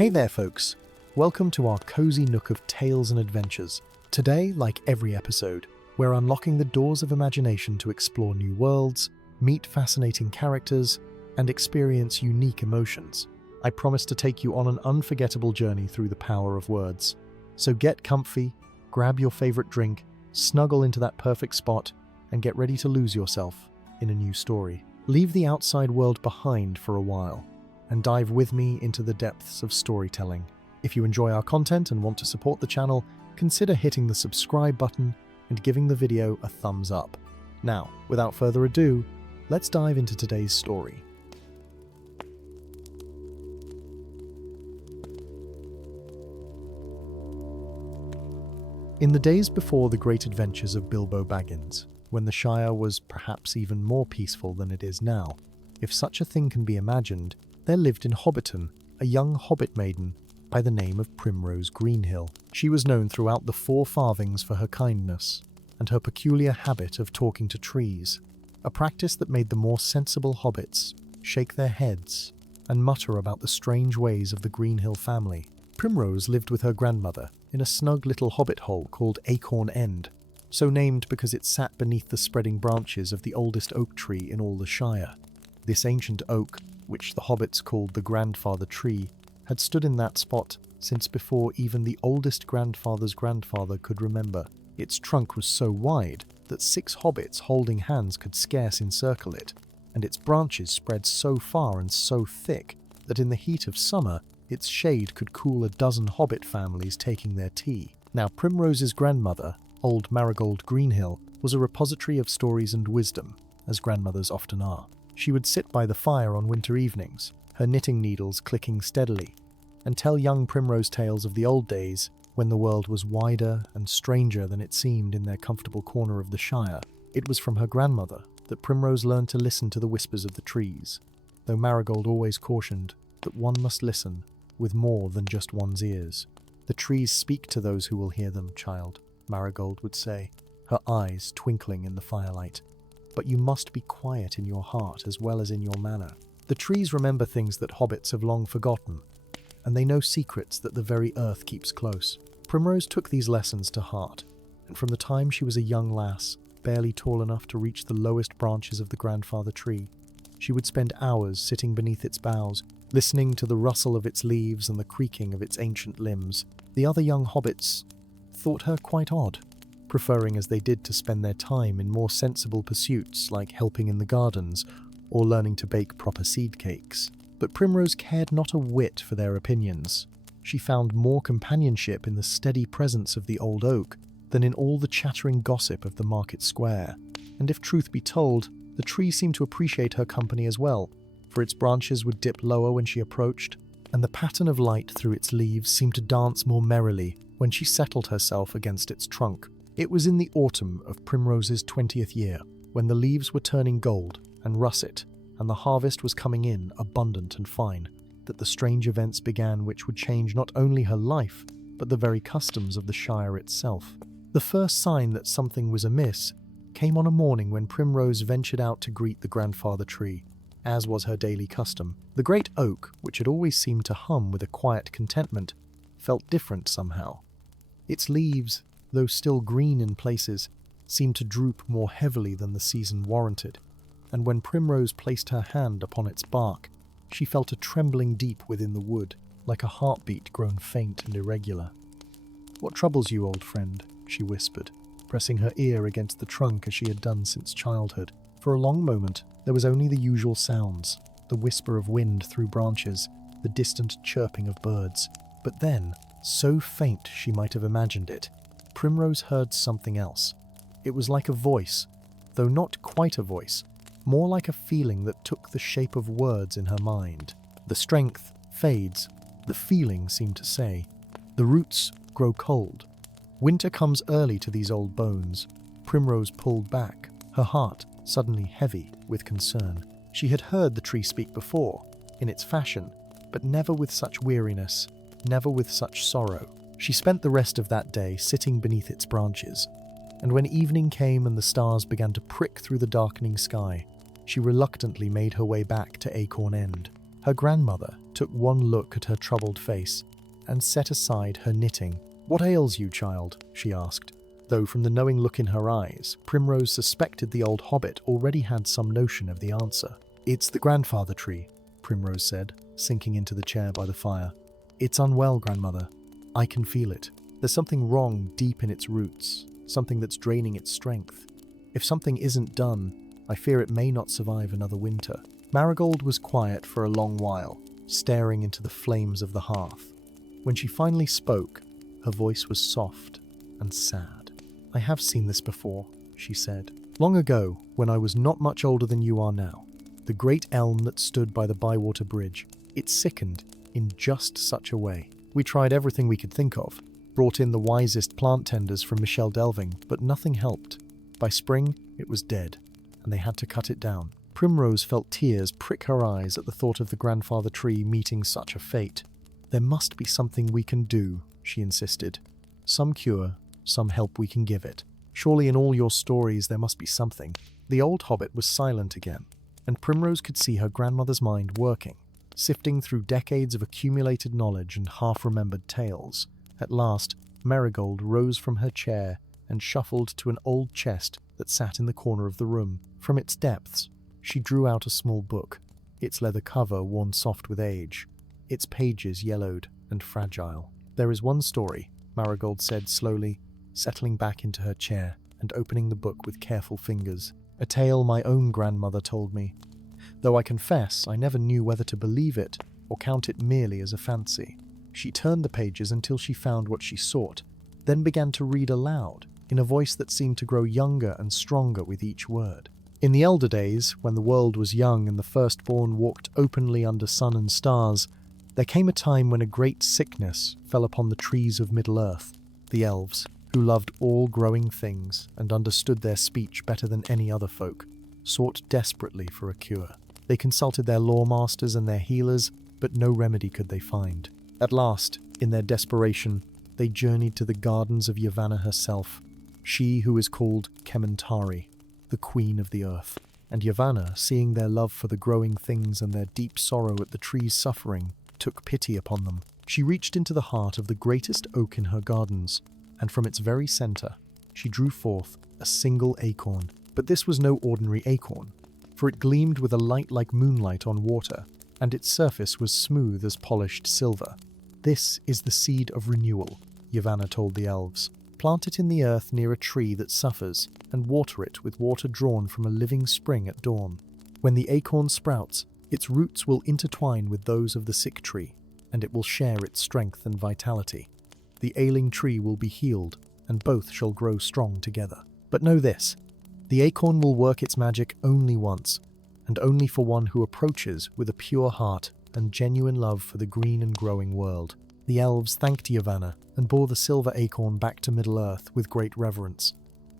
Hey there, folks. Welcome to our cozy nook of tales and adventures. Today, like every episode, we're unlocking the doors of imagination to explore new worlds, meet fascinating characters, and experience unique emotions. I promise to take you on an unforgettable journey through the power of words. So get comfy, grab your favorite drink, snuggle into that perfect spot, and get ready to lose yourself in a new story. Leave the outside world behind for a while and dive with me into the depths of storytelling. If you enjoy our content and want to support the channel, consider hitting the subscribe button and giving the video a thumbs up. Now, without further ado, let's dive into today's story. In the days before the great adventures of Bilbo Baggins, when the Shire was perhaps even more peaceful than it is now, if such a thing can be imagined, there lived in Hobbiton a young hobbit maiden by the name of Primrose Greenhill. She was known throughout the Four Farthings for her kindness and her peculiar habit of talking to trees, a practice that made the more sensible hobbits shake their heads and mutter about the strange ways of the Greenhill family. Primrose lived with her grandmother in a snug little hobbit hole called Acorn End, so named because it sat beneath the spreading branches of the oldest oak tree in all the Shire. This ancient oak, which the hobbits called the grandfather tree, had stood in that spot since before even the oldest grandfather's grandfather could remember. Its trunk was so wide that 6 hobbits holding hands could scarce encircle it, and its branches spread so far and so thick that in the heat of summer its shade could cool a dozen hobbit families taking their tea. Now, Primrose's grandmother, old Marigold Greenhill, was a repository of stories and wisdom, as grandmothers often are. She would sit by the fire on winter evenings, her knitting needles clicking steadily, and tell young Primrose tales of the old days when the world was wider and stranger than it seemed in their comfortable corner of the Shire. It was from her grandmother that Primrose learned to listen to the whispers of the trees, though Marigold always cautioned that one must listen with more than just one's ears. "The trees speak to those who will hear them, child," Marigold would say, her eyes twinkling in the firelight. "But you must be quiet in your heart as well as in your manner. The trees remember things that hobbits have long forgotten, and they know secrets that the very earth keeps close." Primrose took these lessons to heart, and from the time she was a young lass, barely tall enough to reach the lowest branches of the grandfather tree, she would spend hours sitting beneath its boughs, listening to the rustle of its leaves and the creaking of its ancient limbs. The other young hobbits thought her quite odd, preferring as they did to spend their time in more sensible pursuits like helping in the gardens or learning to bake proper seed cakes. But Primrose cared not a whit for their opinions. She found more companionship in the steady presence of the old oak than in all the chattering gossip of the market square. And if truth be told, the tree seemed to appreciate her company as well, for its branches would dip lower when she approached, and the pattern of light through its leaves seemed to dance more merrily when she settled herself against its trunk. It was in the autumn of Primrose's 20th year, when the leaves were turning gold and russet, and the harvest was coming in abundant and fine, that the strange events began which would change not only her life, but the very customs of the Shire itself. The first sign that something was amiss came on a morning when Primrose ventured out to greet the grandfather tree, as was her daily custom. The great oak, which had always seemed to hum with a quiet contentment, felt different somehow. Its leaves, though still green in places, seemed to droop more heavily than the season warranted, and when Primrose placed her hand upon its bark, she felt a trembling deep within the wood, like a heartbeat grown faint and irregular. "What troubles you, old friend?" she whispered, pressing her ear against the trunk as she had done since childhood. For a long moment, there was only the usual sounds, the whisper of wind through branches, the distant chirping of birds. But then, so faint she might have imagined it, Primrose heard something else. It was like a voice, though not quite a voice, more like a feeling that took the shape of words in her mind. "The strength fades," the feeling seemed to say. "The roots grow cold. Winter comes early to these old bones." Primrose pulled back, her heart suddenly heavy with concern. She had heard the tree speak before, in its fashion, but never with such weariness, never with such sorrow. She spent the rest of that day sitting beneath its branches, and when evening came and the stars began to prick through the darkening sky, she reluctantly made her way back to Acorn End. Her grandmother took one look at her troubled face and set aside her knitting. "What ails you, child?" she asked. Though from the knowing look in her eyes, Primrose suspected the old hobbit already had some notion of the answer. "It's the grandfather tree," Primrose said, sinking into the chair by the fire. "It's unwell, grandmother. I can feel it. There's something wrong deep in its roots, something that's draining its strength. If something isn't done, I fear it may not survive another winter." Marigold was quiet for a long while, staring into the flames of the hearth. When she finally spoke, her voice was soft and sad. "I have seen this before," she said. "Long ago, when I was not much older than you are now. The great elm that stood by the Bywater Bridge, it sickened in just such a way. We tried everything we could think of, brought in the wisest plant tenders from Michel Delving, but nothing helped. By spring, it was dead, and they had to cut it down." Primrose felt tears prick her eyes at the thought of the grandfather tree meeting such a fate. "There must be something we can do," she insisted. "Some cure, some help we can give it. Surely in all your stories there must be something." The old hobbit was silent again, and Primrose could see her grandmother's mind working, sifting through decades of accumulated knowledge and half-remembered tales. At last, Marigold rose from her chair and shuffled to an old chest that sat in the corner of the room. From its depths, she drew out a small book, its leather cover worn soft with age, its pages yellowed and fragile. "There is one story," Marigold said slowly, settling back into her chair and opening the book with careful fingers. "A tale my own grandmother told me, though I confess I never knew whether to believe it or count it merely as a fancy." She turned the pages until she found what she sought, then began to read aloud, in a voice that seemed to grow younger and stronger with each word. "In the elder days, when the world was young and the firstborn walked openly under sun and stars, there came a time when a great sickness fell upon the trees of Middle-earth. The elves, who loved all growing things and understood their speech better than any other folk, sought desperately for a cure. They consulted their lore-masters and their healers, but no remedy could they find. At last, in their desperation, they journeyed to the gardens of Yavanna herself, she who is called Kementari, the Queen of the Earth. And Yavanna, seeing their love for the growing things and their deep sorrow at the trees' suffering, took pity upon them. She reached into the heart of the greatest oak in her gardens, and from its very centre, she drew forth a single acorn. But this was no ordinary acorn, for it gleamed with a light like moonlight on water, and its surface was smooth as polished silver. "This is the seed of renewal," Yavanna told the elves. "Plant it in the earth near a tree that suffers, and water it with water drawn from a living spring at dawn. When the acorn sprouts, its roots will intertwine with those of the sick tree, and it will share its strength and vitality. The ailing tree will be healed, and both shall grow strong together. But know this, the acorn will work its magic only once, and only for one who approaches with a pure heart and genuine love for the green and growing world." The elves thanked Yavanna and bore the silver acorn back to Middle-earth with great reverence,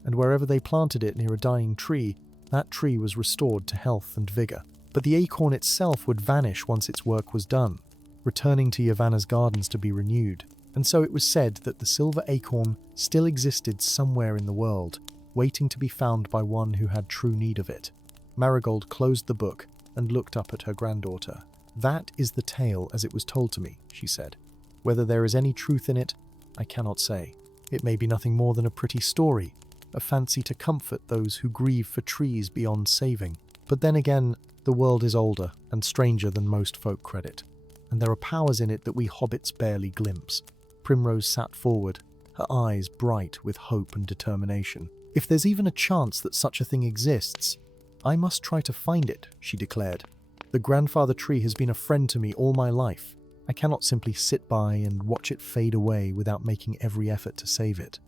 and wherever they planted it near a dying tree, that tree was restored to health and vigour. But the acorn itself would vanish once its work was done, returning to Yavanna's gardens to be renewed. And so it was said that the silver acorn still existed somewhere in the world, waiting to be found by one who had true need of it. Marigold closed the book and looked up at her granddaughter. "That is the tale as it was told to me," she said. "Whether there is any truth in it, I cannot say. It may be nothing more than a pretty story, a fancy to comfort those who grieve for trees beyond saving. But then again, the world is older and stranger than most folk credit, and there are powers in it that we hobbits barely glimpse." Primrose sat forward, her eyes bright with hope and determination. "If there's even a chance that such a thing exists, I must try to find it," she declared. "The grandfather tree has been a friend to me all my life. I cannot simply sit by and watch it fade away without making every effort to save it."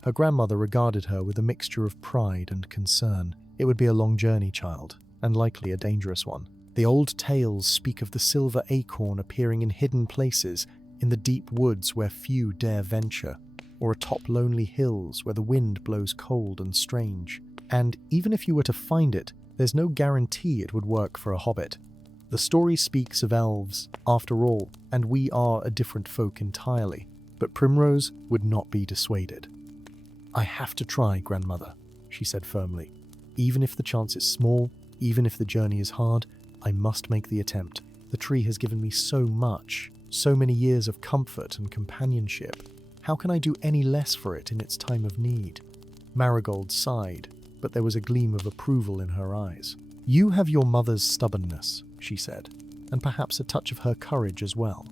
Her grandmother regarded her with a mixture of pride and concern. "It would be a long journey, child, and likely a dangerous one. The old tales speak of the silver acorn appearing in hidden places, in the deep woods where few dare venture, or atop lonely hills where the wind blows cold and strange. And even if you were to find it, there's no guarantee it would work for a hobbit. The story speaks of elves, after all, and we are a different folk entirely. But Primrose would not be dissuaded. "I have to try, grandmother," she said firmly. "Even if the chance is small, even if the journey is hard, I must make the attempt. The tree has given me so much, so many years of comfort and companionship. How can I do any less for it in its time of need?" Marigold sighed, but there was a gleam of approval in her eyes. "You have your mother's stubbornness," she said, "and perhaps a touch of her courage as well.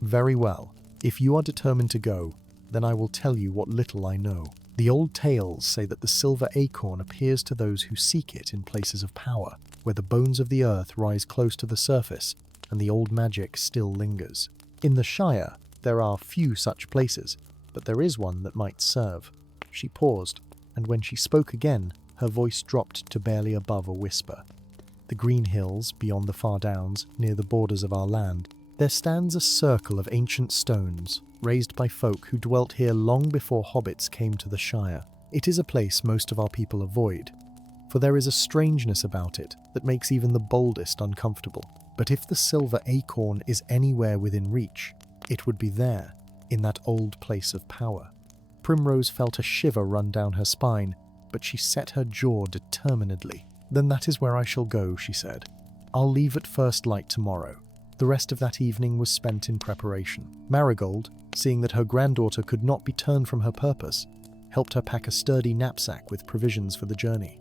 Very well, if you are determined to go, then I will tell you what little I know. The old tales say that the silver acorn appears to those who seek it in places of power, where the bones of the earth rise close to the surface and the old magic still lingers. In the Shire, there are few such places, but there is one that might serve." She paused, and when she spoke again, her voice dropped to barely above a whisper. "The green hills, beyond the far downs, near the borders of our land, there stands a circle of ancient stones, raised by folk who dwelt here long before hobbits came to the Shire. It is a place most of our people avoid, for there is a strangeness about it that makes even the boldest uncomfortable. But if the silver acorn is anywhere within reach, it would be there, in that old place of power." Primrose felt a shiver run down her spine, but she set her jaw determinedly. "Then that is where I shall go," she said. "I'll leave at first light tomorrow." The rest of that evening was spent in preparation. Marigold, seeing that her granddaughter could not be turned from her purpose, helped her pack a sturdy knapsack with provisions for the journey.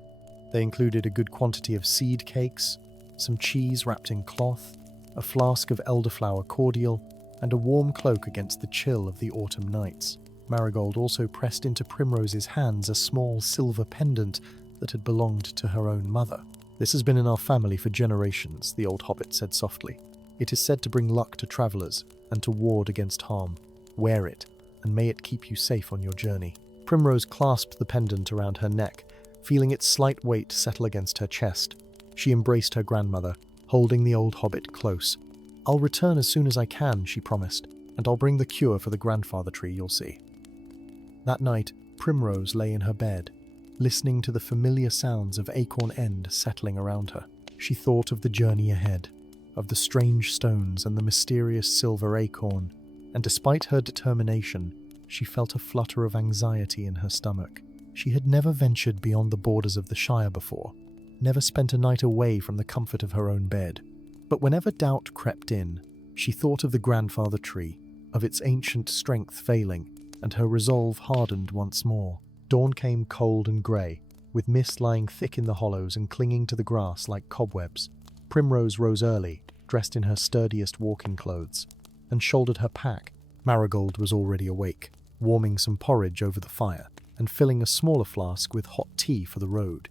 They included a good quantity of seed cakes, some cheese wrapped in cloth, a flask of elderflower cordial, and a warm cloak against the chill of the autumn nights. Marigold also pressed into Primrose's hands a small silver pendant that had belonged to her own mother. "This has been in our family for generations," the old hobbit said softly. "It is said to bring luck to travelers and to ward against harm. Wear it, and may it keep you safe on your journey." Primrose clasped the pendant around her neck, feeling its slight weight settle against her chest. She embraced her grandmother, holding the old hobbit close. "I'll return as soon as I can," she promised, "and I'll bring the cure for the grandfather tree, you'll see." That night, Primrose lay in her bed, listening to the familiar sounds of Acorn End settling around her. She thought of the journey ahead, of the strange stones and the mysterious silver acorn, and despite her determination, she felt a flutter of anxiety in her stomach. She had never ventured beyond the borders of the Shire before, never spent a night away from the comfort of her own bed. But whenever doubt crept in, she thought of the grandfather tree, of its ancient strength failing, and her resolve hardened once more. Dawn came cold and grey, with mist lying thick in the hollows and clinging to the grass like cobwebs. Primrose rose early, dressed in her sturdiest walking clothes, and shouldered her pack. Marigold was already awake, warming some porridge over the fire, and filling a smaller flask with hot tea for the road.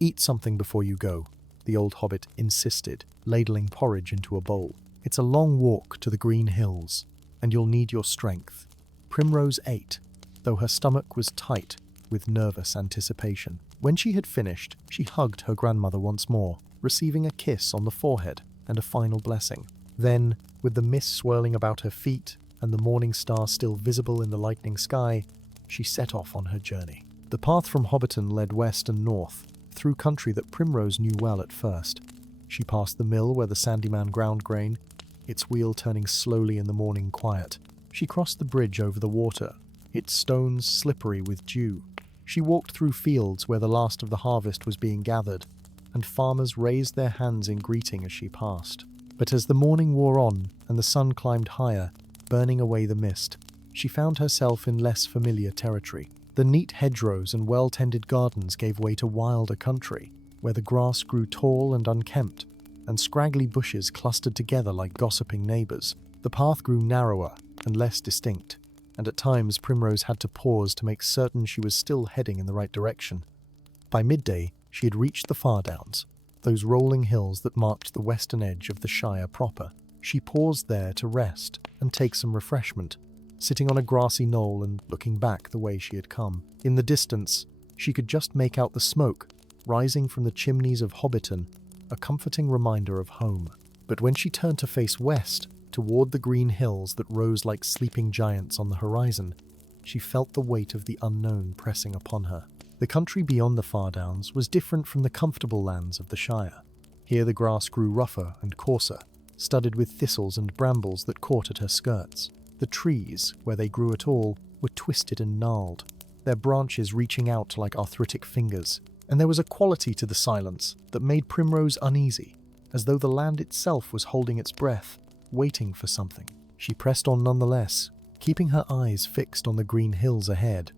"Eat something before you go," the old hobbit insisted, ladling porridge into a bowl. "It's a long walk to the green hills, and you'll need your strength." Primrose ate, though her stomach was tight with nervous anticipation. When she had finished, she hugged her grandmother once more, receiving a kiss on the forehead and a final blessing. Then, with the mist swirling about her feet and the morning star still visible in the lightening sky, she set off on her journey. The path from Hobbiton led west and north, through country that Primrose knew well at first. She passed the mill where the Sandyman ground grain, its wheel turning slowly in the morning quiet. She crossed the bridge over the water, its stones slippery with dew. She walked through fields where the last of the harvest was being gathered, and farmers raised their hands in greeting as she passed. But as the morning wore on and the sun climbed higher, burning away the mist, she found herself in less familiar territory. The neat hedgerows and well-tended gardens gave way to wilder country, where the grass grew tall and unkempt, and scraggly bushes clustered together like gossiping neighbours. The path grew narrower and less distinct, and at times Primrose had to pause to make certain she was still heading in the right direction. By midday, she had reached the Far Downs, those rolling hills that marked the western edge of the Shire proper. She paused there to rest and take some refreshment, sitting on a grassy knoll and looking back the way she had come. In the distance, she could just make out the smoke rising from the chimneys of Hobbiton, a comforting reminder of home. But when she turned to face west, toward the green hills that rose like sleeping giants on the horizon, she felt the weight of the unknown pressing upon her. The country beyond the Far Downs was different from the comfortable lands of the Shire. Here the grass grew rougher and coarser, studded with thistles and brambles that caught at her skirts. The trees, where they grew at all, were twisted and gnarled, their branches reaching out like arthritic fingers, and there was a quality to the silence that made Primrose uneasy. as though the land itself was holding its breath, waiting for something. She pressed on nonetheless, keeping her eyes fixed on the green hills ahead.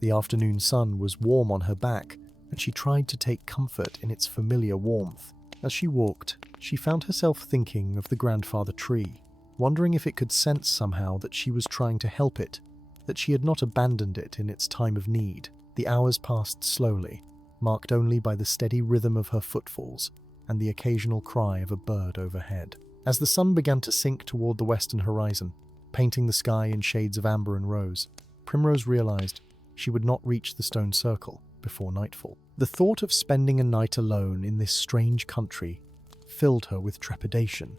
The afternoon sun was warm on her back, and she tried to take comfort in its familiar warmth. As she walked, she found herself thinking of the grandfather tree, wondering if it could sense somehow that she was trying to help it, that she had not abandoned it in its time of need. The hours passed slowly, marked only by the steady rhythm of her footfalls and the occasional cry of a bird overhead. As the sun began to sink toward the western horizon, painting the sky in shades of amber and rose, Primrose realized she would not reach the stone circle before nightfall. The thought of spending a night alone in this strange country filled her with trepidation,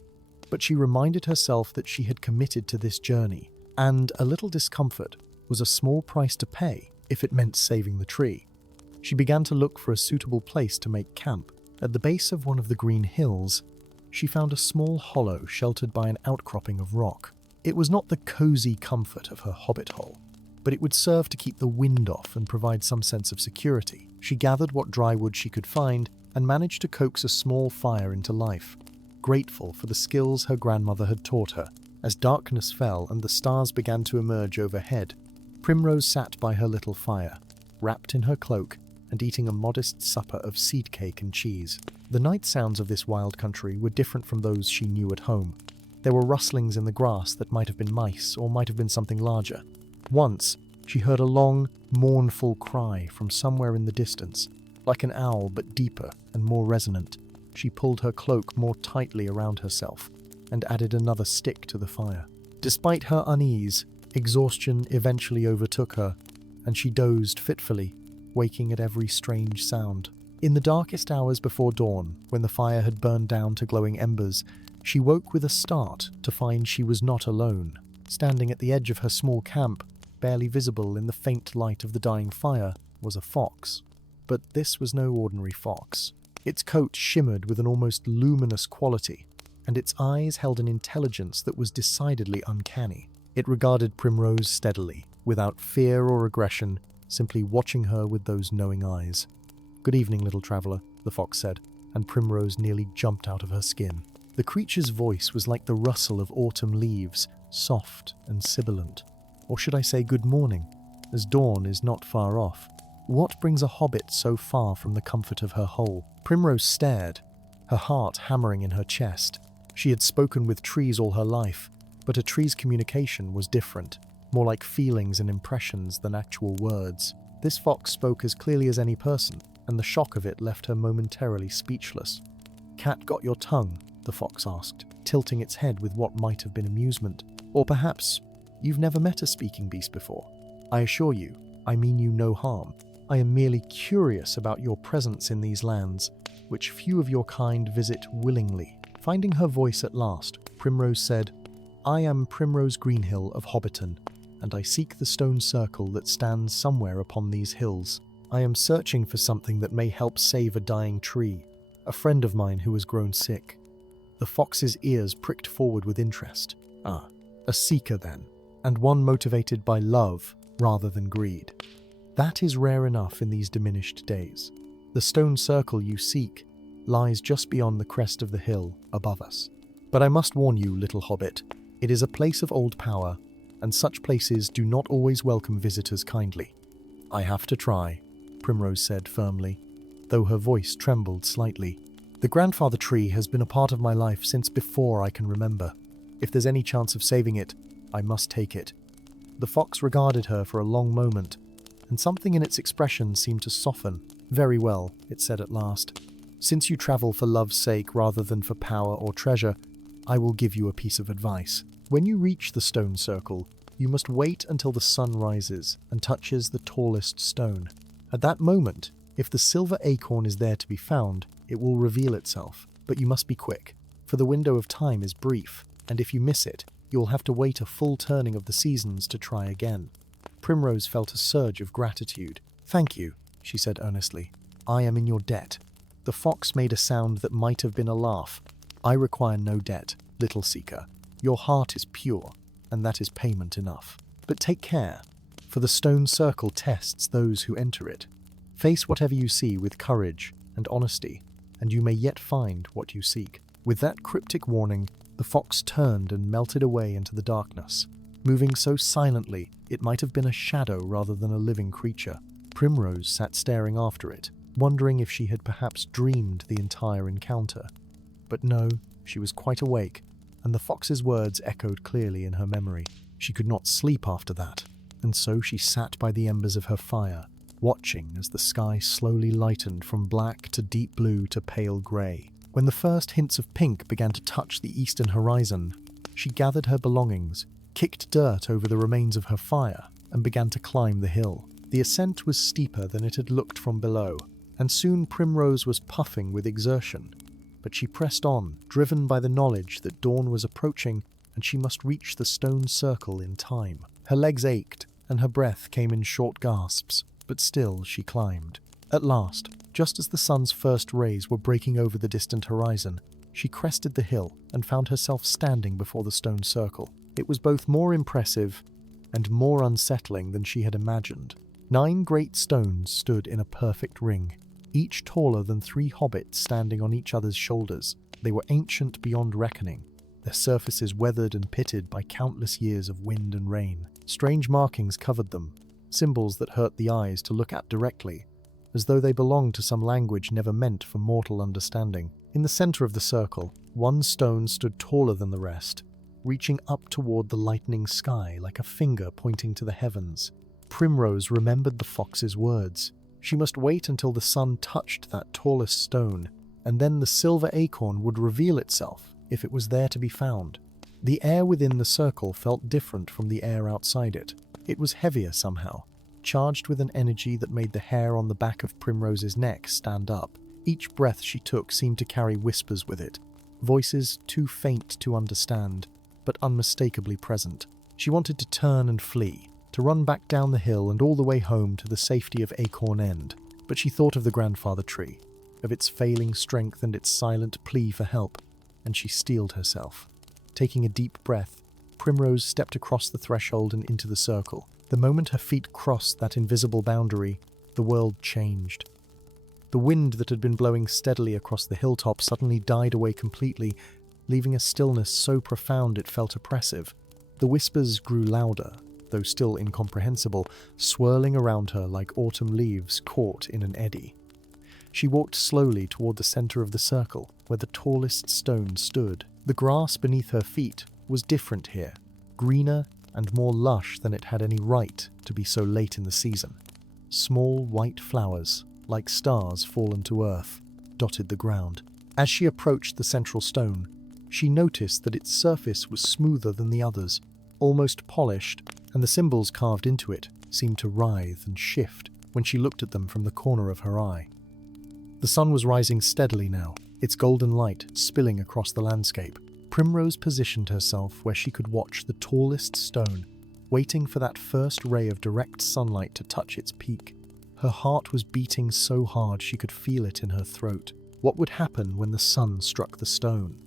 but she reminded herself that she had committed to this journey, and a little discomfort was a small price to pay if it meant saving the tree. She began to look for a suitable place to make camp. At the base of one of the green hills, she found a small hollow sheltered by an outcropping of rock. It was not the cozy comfort of her hobbit hole, but it would serve to keep the wind off and provide some sense of security. She gathered what dry wood she could find and managed to coax a small fire into life, grateful for the skills her grandmother had taught her. As darkness fell and the stars began to emerge overhead, Primrose sat by her little fire, wrapped in her cloak and eating a modest supper of seed cake and cheese. The night sounds of this wild country were different from those she knew at home. There were rustlings in the grass that might have been mice or might have been something larger. Once, she heard a long, mournful cry from somewhere in the distance, like an owl but deeper and more resonant. She pulled her cloak more tightly around herself and added another stick to the fire. Despite her unease, exhaustion eventually overtook her, and she dozed fitfully, waking at every strange sound. In the darkest hours before dawn, when the fire had burned down to glowing embers, she woke with a start to find she was not alone. Standing at the edge of her small camp, barely visible in the faint light of the dying fire, was a fox. But this was no ordinary fox. Its coat shimmered with an almost luminous quality, and its eyes held an intelligence that was decidedly uncanny. It regarded Primrose steadily, without fear or aggression, simply watching her with those knowing eyes. "Good evening, little traveler," the fox said, and Primrose nearly jumped out of her skin. The creature's voice was like the rustle of autumn leaves, soft and sibilant. Or should I say good morning, as dawn is not far off. What brings a hobbit so far from the comfort of her hole? Primrose stared, her heart hammering in her chest. She had spoken with trees all her life, but a tree's communication was different, more like feelings and impressions than actual words. This fox spoke as clearly as any person, and the shock of it left her momentarily speechless. "Cat got your tongue?" the fox asked, tilting its head with what might have been amusement. "Or perhaps you've never met a speaking beast before? I assure you, I mean you no harm. I am merely curious about your presence in these lands, which few of your kind visit willingly." Finding her voice at last, Primrose said, "I am Primrose Greenhill of Hobbiton, and I seek the stone circle that stands somewhere upon these hills. I am searching for something that may help save a dying tree, a friend of mine who has grown sick." The fox's ears pricked forward with interest. "Ah, a seeker then, and one motivated by love rather than greed. That is rare enough in these diminished days. The stone circle you seek lies just beyond the crest of the hill above us. But I must warn you, little hobbit, it is a place of old power, and such places do not always welcome visitors kindly." "I have to try," Primrose said firmly, though her voice trembled slightly. "The grandfather tree has been a part of my life since before I can remember. If there's any chance of saving it, I must take it." The fox regarded her for a long moment, and something in its expression seemed to soften. "Very well," it said at last. "Since you travel for love's sake rather than for power or treasure, I will give you a piece of advice. When you reach the stone circle, you must wait until the sun rises and touches the tallest stone. At that moment, if the silver acorn is there to be found, it will reveal itself. But you must be quick, for the window of time is brief, and if you miss it, you will have to wait a full turning of the seasons to try again." Primrose felt a surge of gratitude. "Thank you," she said earnestly. "I am in your debt." The fox made a sound that might have been a laugh. "I require no debt, little seeker. Your heart is pure, and that is payment enough. But take care, for the stone circle tests those who enter it. Face whatever you see with courage and honesty, and you may yet find what you seek." With that cryptic warning, the fox turned and melted away into the darkness, moving so silently it might have been a shadow rather than a living creature. Primrose sat staring after it, wondering if she had perhaps dreamed the entire encounter. But no, she was quite awake, and the fox's words echoed clearly in her memory. She could not sleep after that, and so she sat by the embers of her fire, watching as the sky slowly lightened from black to deep blue to pale grey. When the first hints of pink began to touch the eastern horizon, she gathered her belongings, kicked dirt over the remains of her fire, and began to climb the hill. The ascent was steeper than it had looked from below, and soon Primrose was puffing with exertion. But she pressed on, driven by the knowledge that dawn was approaching and she must reach the stone circle in time. Her legs ached, and her breath came in short gasps, but still she climbed. At last, just as the sun's first rays were breaking over the distant horizon, she crested the hill and found herself standing before the stone circle. It was both more impressive and more unsettling than she had imagined. 9 great stones stood in a perfect ring, each taller than 3 hobbits standing on each other's shoulders. They were ancient beyond reckoning, their surfaces weathered and pitted by countless years of wind and rain. Strange markings covered them, symbols that hurt the eyes to look at directly, as though they belonged to some language never meant for mortal understanding. In the center of the circle, one stone stood taller than the rest, reaching up toward the lightening sky like a finger pointing to the heavens. Primrose remembered the fox's words. She must wait until the sun touched that tallest stone, and then the silver acorn would reveal itself if it was there to be found. The air within the circle felt different from the air outside it. It was heavier somehow, charged with an energy that made the hair on the back of Primrose's neck stand up. Each breath she took seemed to carry whispers with it, voices too faint to understand, but unmistakably present. She wanted to turn and flee, to run back down the hill and all the way home to the safety of Acorn End, but she thought of the grandfather tree, of its failing strength and its silent plea for help, and she steeled herself. Taking a deep breath, Primrose stepped across the threshold and into the circle. The moment her feet crossed that invisible boundary, the world changed. The wind that had been blowing steadily across the hilltop suddenly died away completely, leaving a stillness so profound it felt oppressive. The whispers grew louder, though still incomprehensible, swirling around her like autumn leaves caught in an eddy. She walked slowly toward the center of the circle, where the tallest stone stood. The grass beneath her feet was different here, greener and more lush than it had any right to be so late in the season. Small white flowers, like stars fallen to earth, dotted the ground. As she approached the central stone, she noticed that its surface was smoother than the others, almost polished, and the symbols carved into it seemed to writhe and shift when she looked at them from the corner of her eye. The sun was rising steadily now, its golden light spilling across the landscape. Primrose positioned herself where she could watch the tallest stone, waiting for that first ray of direct sunlight to touch its peak. Her heart was beating so hard she could feel it in her throat. What would happen when the sun struck the stone?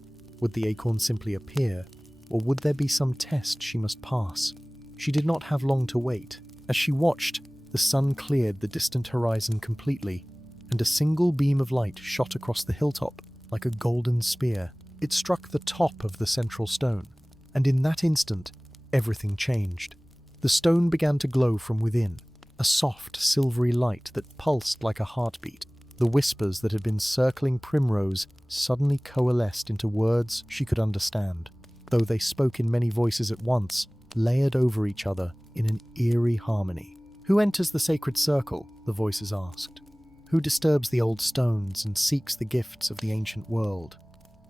Would the acorn simply appear, or would there be some test she must pass? She did not have long to wait. As she watched, the sun cleared the distant horizon completely, and a single beam of light shot across the hilltop like a golden spear. It struck the top of the central stone, and in that instant, everything changed. The stone began to glow from within, a soft, silvery light that pulsed like a heartbeat. The whispers that had been circling Primrose suddenly coalesced into words she could understand, though they spoke in many voices at once, layered over each other in an eerie harmony. "Who enters the sacred circle?" the voices asked. "Who disturbs the old stones and seeks the gifts of the ancient world?"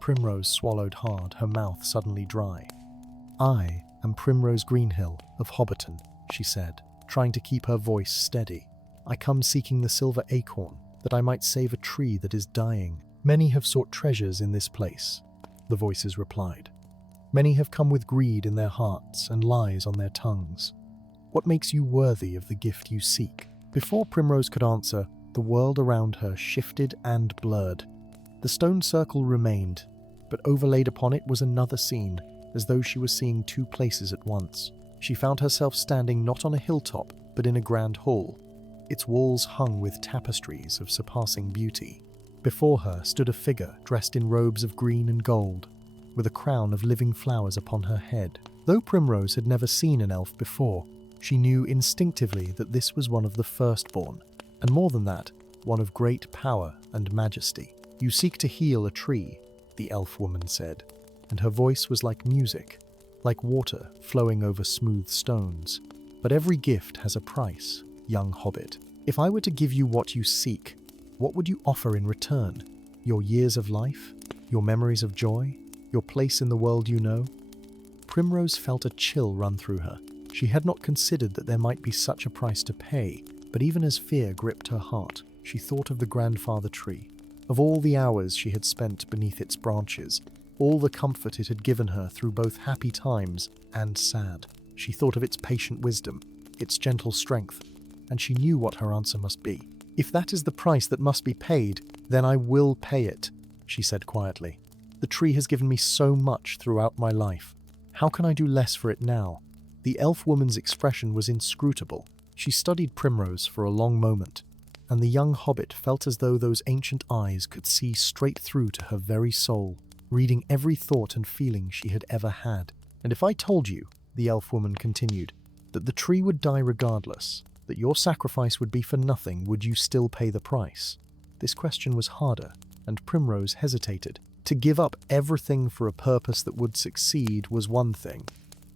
Primrose swallowed hard, her mouth suddenly dry. "I am Primrose Greenhill of Hobbiton," she said, trying to keep her voice steady. "I come seeking the silver acorn, that I might save a tree that is dying. Many have sought treasures in this place," the voices replied. "Many have come with greed in their hearts and lies on their tongues. What makes you worthy of the gift you seek?" Before Primrose could answer, the world around her shifted and blurred. The stone circle remained, but overlaid upon it was another scene, as though she was seeing 2 places at once. She found herself standing not on a hilltop, but in a grand hall, its walls hung with tapestries of surpassing beauty. Before her stood a figure dressed in robes of green and gold, with a crown of living flowers upon her head. Though Primrose had never seen an elf before, she knew instinctively that this was one of the firstborn, and more than that, one of great power and majesty. "You seek to heal a tree," the elf woman said, and her voice was like music, like water flowing over smooth stones. "But every gift has a price, young hobbit. If I were to give you what you seek, what would you offer in return? Your years of life? Your memories of joy? Your place in the world you know?" Primrose felt a chill run through her. She had not considered that there might be such a price to pay, but even as fear gripped her heart, she thought of the grandfather tree, of all the hours she had spent beneath its branches, all the comfort it had given her through both happy times and sad. She thought of its patient wisdom, its gentle strength, and she knew what her answer must be. "If that is the price that must be paid, then I will pay it," she said quietly. "The tree has given me so much throughout my life. How can I do less for it now?" The elf woman's expression was inscrutable. She studied Primrose for a long moment, and the young hobbit felt as though those ancient eyes could see straight through to her very soul, reading every thought and feeling she had ever had. "And if I told you," the elf woman continued, "that the tree would die regardless, that your sacrifice would be for nothing, would you still pay the price?" This question was harder, and Primrose hesitated. To give up everything for a purpose that would succeed was one thing,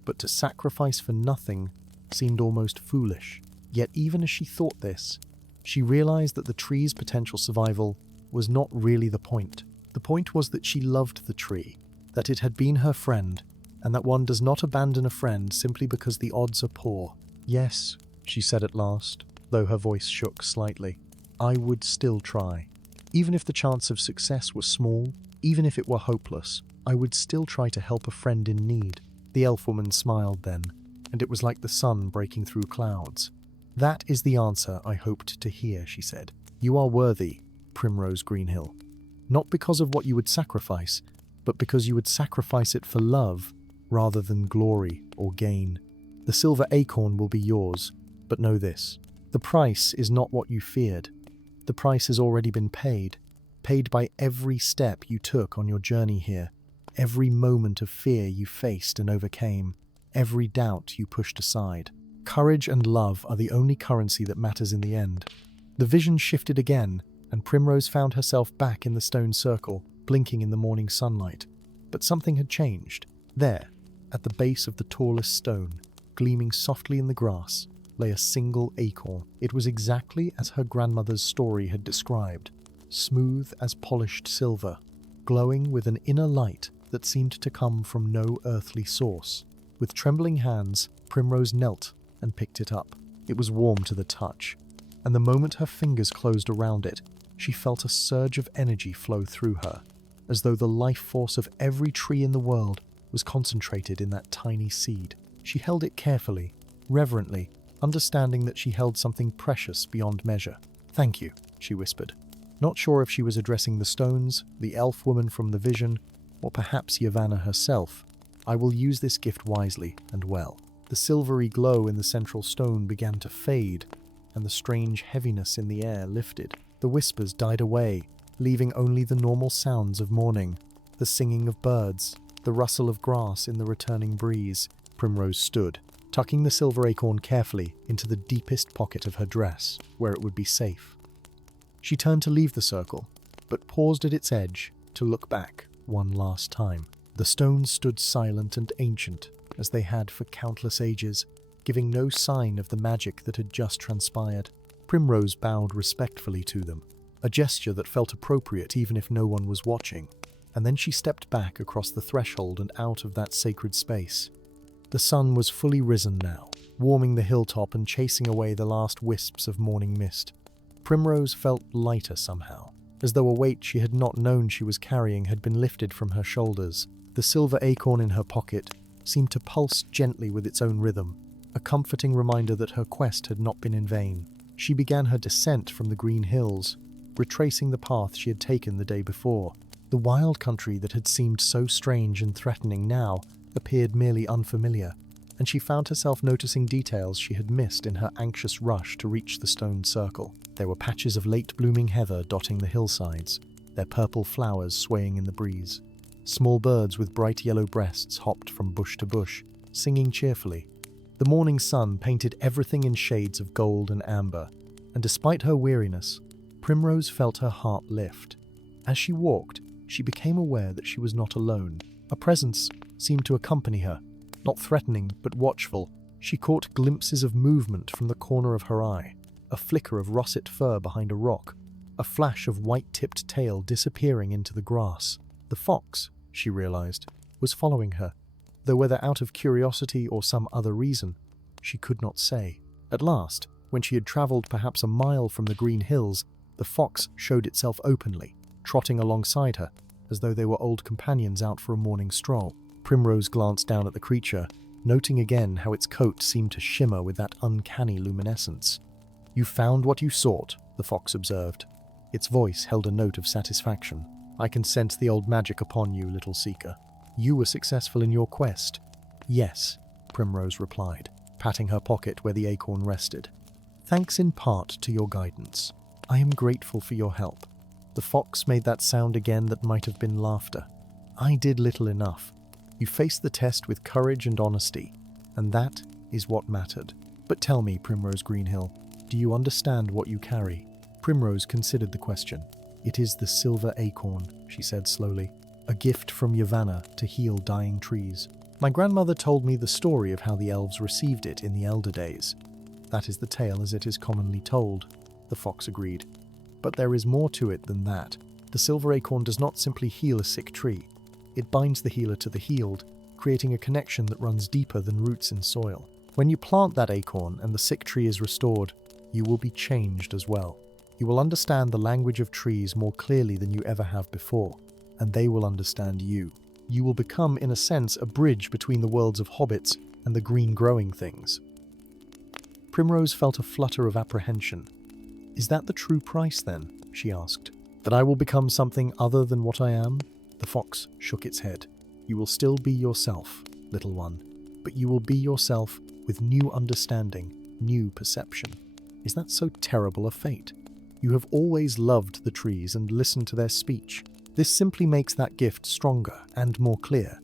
but to sacrifice for nothing seemed almost foolish. Yet even as she thought this, she realized that the tree's potential survival was not really the point. The point was that she loved the tree, that it had been her friend, and that one does not abandon a friend simply because the odds are poor. "Yes," she said at last, though her voice shook slightly, "I would still try. Even if the chance of success was small, even if it were hopeless, I would still try to help a friend in need." The elf woman smiled then, and it was like the sun breaking through clouds. "That is the answer I hoped to hear," she said. "You are worthy, Primrose Greenhill. Not because of what you would sacrifice, but because you would sacrifice it for love rather than glory or gain. The silver acorn will be yours, but know this. The price is not what you feared. The price has already been paid by every step you took on your journey here, every moment of fear you faced and overcame, every doubt you pushed aside. Courage and love are the only currency that matters in the end." The vision shifted again, and Primrose found herself back in the stone circle, blinking in the morning sunlight. But something had changed. There, at the base of the tallest stone, gleaming softly in the grass, lay a single acorn. It was exactly as her grandmother's story had described, smooth as polished silver, glowing with an inner light that seemed to come from no earthly source. With trembling hands, Primrose knelt and picked it up. It was warm to the touch, and the moment her fingers closed around it, she felt a surge of energy flow through her, as though the life force of every tree in the world was concentrated in that tiny seed. She held it carefully, reverently, understanding that she held something precious beyond measure. "Thank you," she whispered. Not sure if she was addressing the stones, the elf woman from the vision, or perhaps Yavanna herself. "I will use this gift wisely and well." The silvery glow in the central stone began to fade, and the strange heaviness in the air lifted. The whispers died away, leaving only the normal sounds of morning, the singing of birds, the rustle of grass in the returning breeze. Primrose stood, tucking the silver acorn carefully into the deepest pocket of her dress, where it would be safe. She turned to leave the circle, but paused at its edge to look back one last time. The stones stood silent and ancient, as they had for countless ages, giving no sign of the magic that had just transpired. Primrose bowed respectfully to them, a gesture that felt appropriate even if no one was watching, and then she stepped back across the threshold and out of that sacred space. The sun was fully risen now, warming the hilltop and chasing away the last wisps of morning mist. Primrose felt lighter somehow, as though a weight she had not known she was carrying had been lifted from her shoulders. The silver acorn in her pocket seemed to pulse gently with its own rhythm, a comforting reminder that her quest had not been in vain. She began her descent from the green hills, retracing the path she had taken the day before. The wild country that had seemed so strange and threatening now appeared merely unfamiliar, and she found herself noticing details she had missed in her anxious rush to reach the stone circle. There were patches of late-blooming heather dotting the hillsides, their purple flowers swaying in the breeze. Small birds with bright yellow breasts hopped from bush to bush, singing cheerfully. The morning sun painted everything in shades of gold and amber, and despite her weariness, Primrose felt her heart lift. As she walked, she became aware that she was not alone. A presence seemed to accompany her, not threatening but watchful. She caught glimpses of movement from the corner of her eye, a flicker of russet fur behind a rock, a flash of white-tipped tail disappearing into the grass. The fox, she realized, was following her, though whether out of curiosity or some other reason, she could not say. At last, when she had travelled perhaps a mile from the green hills, the fox showed itself openly, trotting alongside her, as though they were old companions out for a morning stroll. Primrose glanced down at the creature, noting again how its coat seemed to shimmer with that uncanny luminescence. "You found what you sought," the fox observed. Its voice held a note of satisfaction. "I can sense the old magic upon you, little seeker. You were successful in your quest." "Yes," Primrose replied, patting her pocket where the acorn rested. "Thanks in part to your guidance. I am grateful for your help." The fox made that sound again that might have been laughter. "I did little enough. You faced the test with courage and honesty, and that is what mattered. But tell me, Primrose Greenhill, do you understand what you carry?" Primrose considered the question. "It is the silver acorn," she said slowly, "a gift from Yavanna to heal dying trees. My grandmother told me the story of how the elves received it in the elder days. That is the tale as it is commonly told," the fox agreed. "But there is more to it than that. The silver acorn does not simply heal a sick tree. It binds the healer to the healed, creating a connection that runs deeper than roots in soil. When you plant that acorn and the sick tree is restored, you will be changed as well. You will understand the language of trees more clearly than you ever have before, and they will understand you. You will become, in a sense, a bridge between the worlds of hobbits and the green growing things." Primrose felt a flutter of apprehension. "Is that the true price, then?" she asked. "That I will become something other than what I am?" The fox shook its head. "You will still be yourself, little one, but you will be yourself with new understanding, new perception. Is that so terrible a fate? You have always loved the trees and listened to their speech. This simply makes that gift stronger and more clear."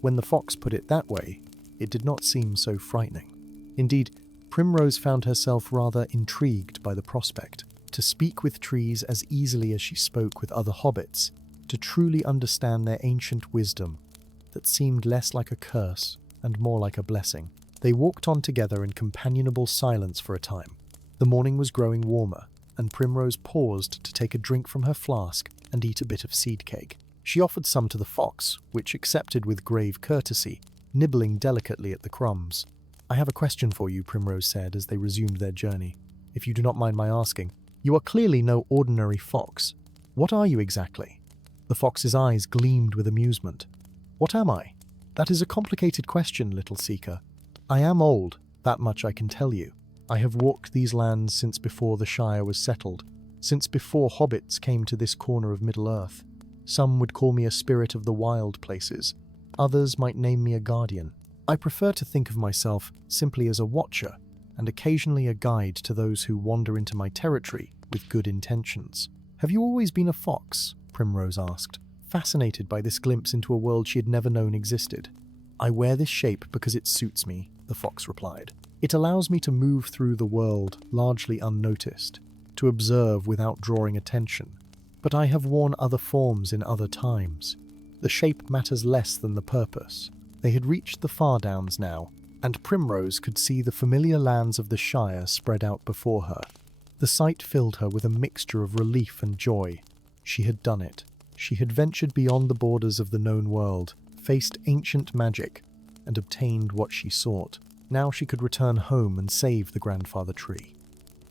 When the fox put it that way, it did not seem so frightening. Indeed, Primrose found herself rather intrigued by the prospect. To speak with trees as easily as she spoke with other hobbits, to truly understand their ancient wisdom that seemed less like a curse and more like a blessing. They walked on together in companionable silence for a time. The morning was growing warmer, and Primrose paused to take a drink from her flask and eat a bit of seed cake. She offered some to the fox, which accepted with grave courtesy, nibbling delicately at the crumbs. "I have a question for you," Primrose said as they resumed their journey. "If you do not mind my asking, you are clearly no ordinary fox. What are you exactly?" The fox's eyes gleamed with amusement. "What am I? That is a complicated question, little seeker. I am old, that much I can tell you. I have walked these lands since before the Shire was settled, since before hobbits came to this corner of Middle-earth. Some would call me a spirit of the wild places. Others might name me a guardian. I prefer to think of myself simply as a watcher, and occasionally a guide to those who wander into my territory with good intentions." "Have you always been a fox?" Primrose asked, fascinated by this glimpse into a world she had never known existed. "I wear this shape because it suits me," the fox replied. "It allows me to move through the world largely unnoticed, to observe without drawing attention. But I have worn other forms in other times. The shape matters less than the purpose." They had reached the Far Downs now, and Primrose could see the familiar lands of the Shire spread out before her. The sight filled her with a mixture of relief and joy. She had done it. She had ventured beyond the borders of the known world, faced ancient magic, and obtained what she sought. Now she could return home and save the grandfather tree.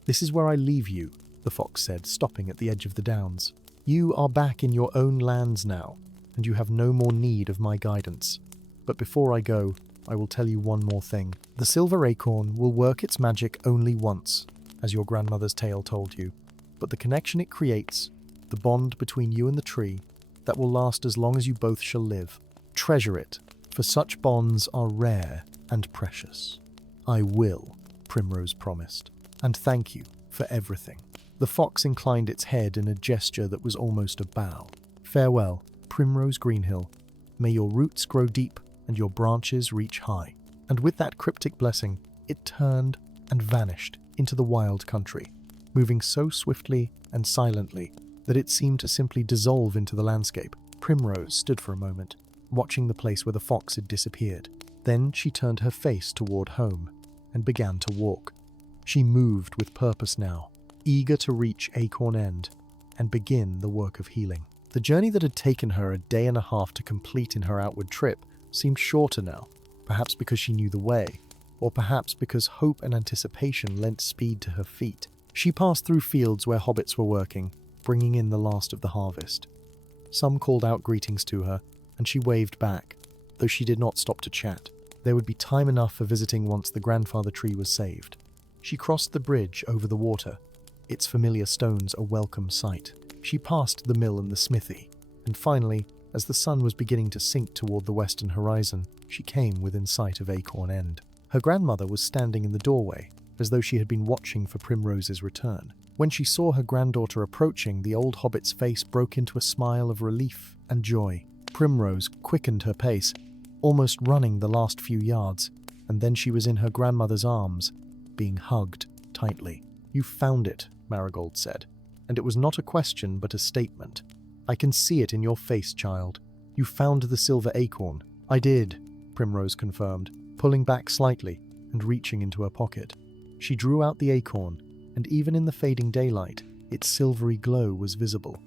"This is where I leave you," the fox said, stopping at the edge of the downs. "You are back in your own lands now, and you have no more need of my guidance. But before I go, I will tell you one more thing. The silver acorn will work its magic only once, as your grandmother's tale told you. But the connection it creates, the bond between you and the tree, that will last as long as you both shall live. Treasure it, for such bonds are rare and precious." "I will," Primrose promised. "And thank you for everything." The fox inclined its head in a gesture that was almost a bow. Farewell, Primrose Greenhill. May your roots grow deep and your branches reach high." And with that cryptic blessing, it turned and vanished into the wild country, moving so swiftly and silently that it seemed to simply dissolve into the landscape. Primrose stood for a moment, watching the place where the fox had disappeared. Then she turned her face toward home and began to walk. She moved with purpose now, eager to reach Acorn End and begin the work of healing. The journey that had taken her a day and a half to complete in her outward trip seemed shorter now, perhaps because she knew the way, or perhaps because hope and anticipation lent speed to her feet. She passed through fields where hobbits were working, bringing in the last of the harvest. Some called out greetings to her, and she waved back, though she did not stop to chat. There would be time enough for visiting once the grandfather tree was saved. She crossed the bridge over the water, its familiar stones a welcome sight. She passed the mill and the smithy, and finally, as the sun was beginning to sink toward the western horizon, she came within sight of Acorn End. Her grandmother was standing in the doorway, as though she had been watching for Primrose's return. When she saw her granddaughter approaching, the old hobbit's face broke into a smile of relief and joy. Primrose quickened her pace, almost running the last few yards, and then she was in her grandmother's arms, being hugged tightly. "You found it," Marigold said, and it was not a question but a statement. "I can see it in your face, child. You found the silver acorn." "I did," Primrose confirmed, pulling back slightly and reaching into her pocket. She drew out the acorn, and even in the fading daylight, its silvery glow was visible.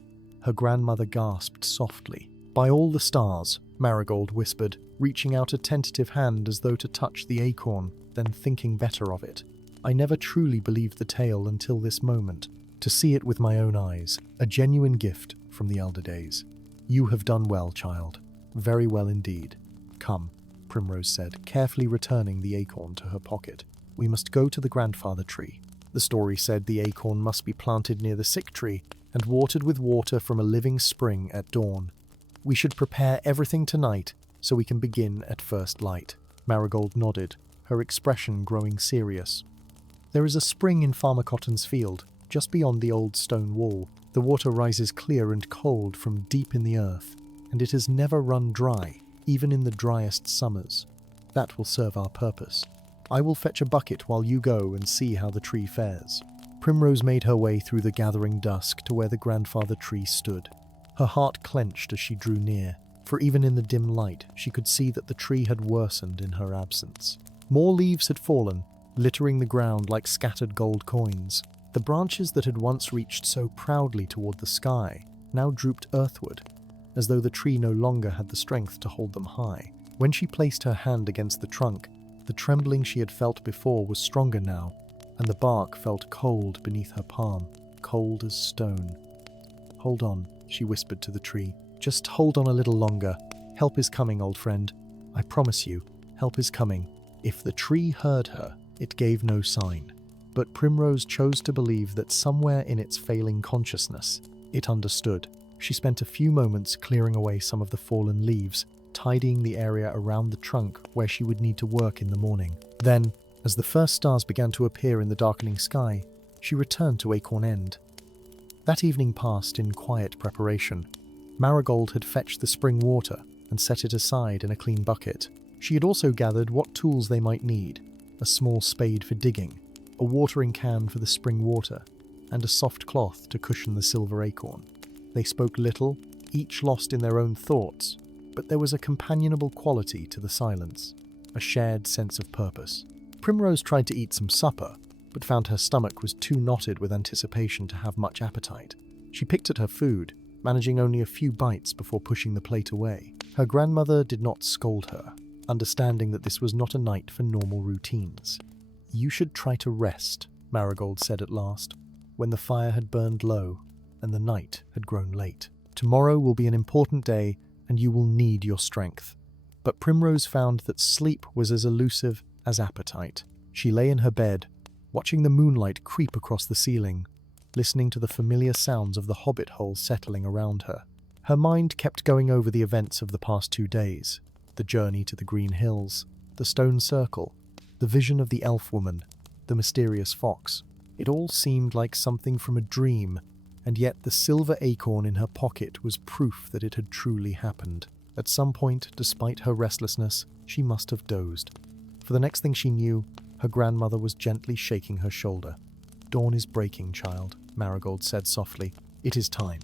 Her grandmother gasped softly. "By all the stars," Marigold whispered, reaching out a tentative hand as though to touch the acorn, then thinking better of it. "I never truly believed the tale until this moment. To see it with my own eyes, a genuine gift from the elder days. You have done well, child. Very well indeed. Come," Primrose said, carefully returning the acorn to her pocket. "We must go to the grandfather tree." The story said the acorn must be planted near the sick tree and watered with water from a living spring at dawn. "We should prepare everything tonight so we can begin at first light." Marigold nodded, her expression growing serious. "There is a spring in Farmer Cotton's field, just beyond the old stone wall. The water rises clear and cold from deep in the earth, and it has never run dry, even in the driest summers. That will serve our purpose. I will fetch a bucket while you go and see how the tree fares." Primrose made her way through the gathering dusk to where the grandfather tree stood. Her heart clenched as she drew near, for even in the dim light she could see that the tree had worsened in her absence. More leaves had fallen, littering the ground like scattered gold coins. The branches that had once reached so proudly toward the sky now drooped earthward, as though the tree no longer had the strength to hold them high. When she placed her hand against the trunk, the trembling she had felt before was stronger now, and the bark felt cold beneath her palm, cold as stone. "Hold on," she whispered to the tree. "Just hold on a little longer. Help is coming, old friend. I promise you, help is coming." If the tree heard her, it gave no sign. But Primrose chose to believe that somewhere in its failing consciousness, it understood. She spent a few moments clearing away some of the fallen leaves, tidying the area around the trunk where she would need to work in the morning. Then, as the first stars began to appear in the darkening sky, she returned to Acorn End. That evening passed in quiet preparation. Marigold had fetched the spring water and set it aside in a clean bucket. She had also gathered what tools they might need: a small spade for digging, a watering can for the spring water, and a soft cloth to cushion the silver acorn. They spoke little, each lost in their own thoughts, but there was a companionable quality to the silence, a shared sense of purpose. Primrose tried to eat some supper, but found her stomach was too knotted with anticipation to have much appetite. She picked at her food, managing only a few bites before pushing the plate away. Her grandmother did not scold her, understanding that this was not a night for normal routines. "You should try to rest," Marigold said at last, when the fire had burned low and the night had grown late. "Tomorrow will be an important day and you will need your strength." But Primrose found that sleep was as elusive as appetite. She lay in her bed, watching the moonlight creep across the ceiling, listening to the familiar sounds of the hobbit hole settling around her. Her mind kept going over the events of the past 2 days, the journey to the Green Hills, the stone circle, the vision of the elf woman, the mysterious fox. It all seemed like something from a dream, and yet the silver acorn in her pocket was proof that it had truly happened. At some point, despite her restlessness, she must have dozed. For the next thing she knew, her grandmother was gently shaking her shoulder. "Dawn is breaking, child," Marigold said softly. "It is time."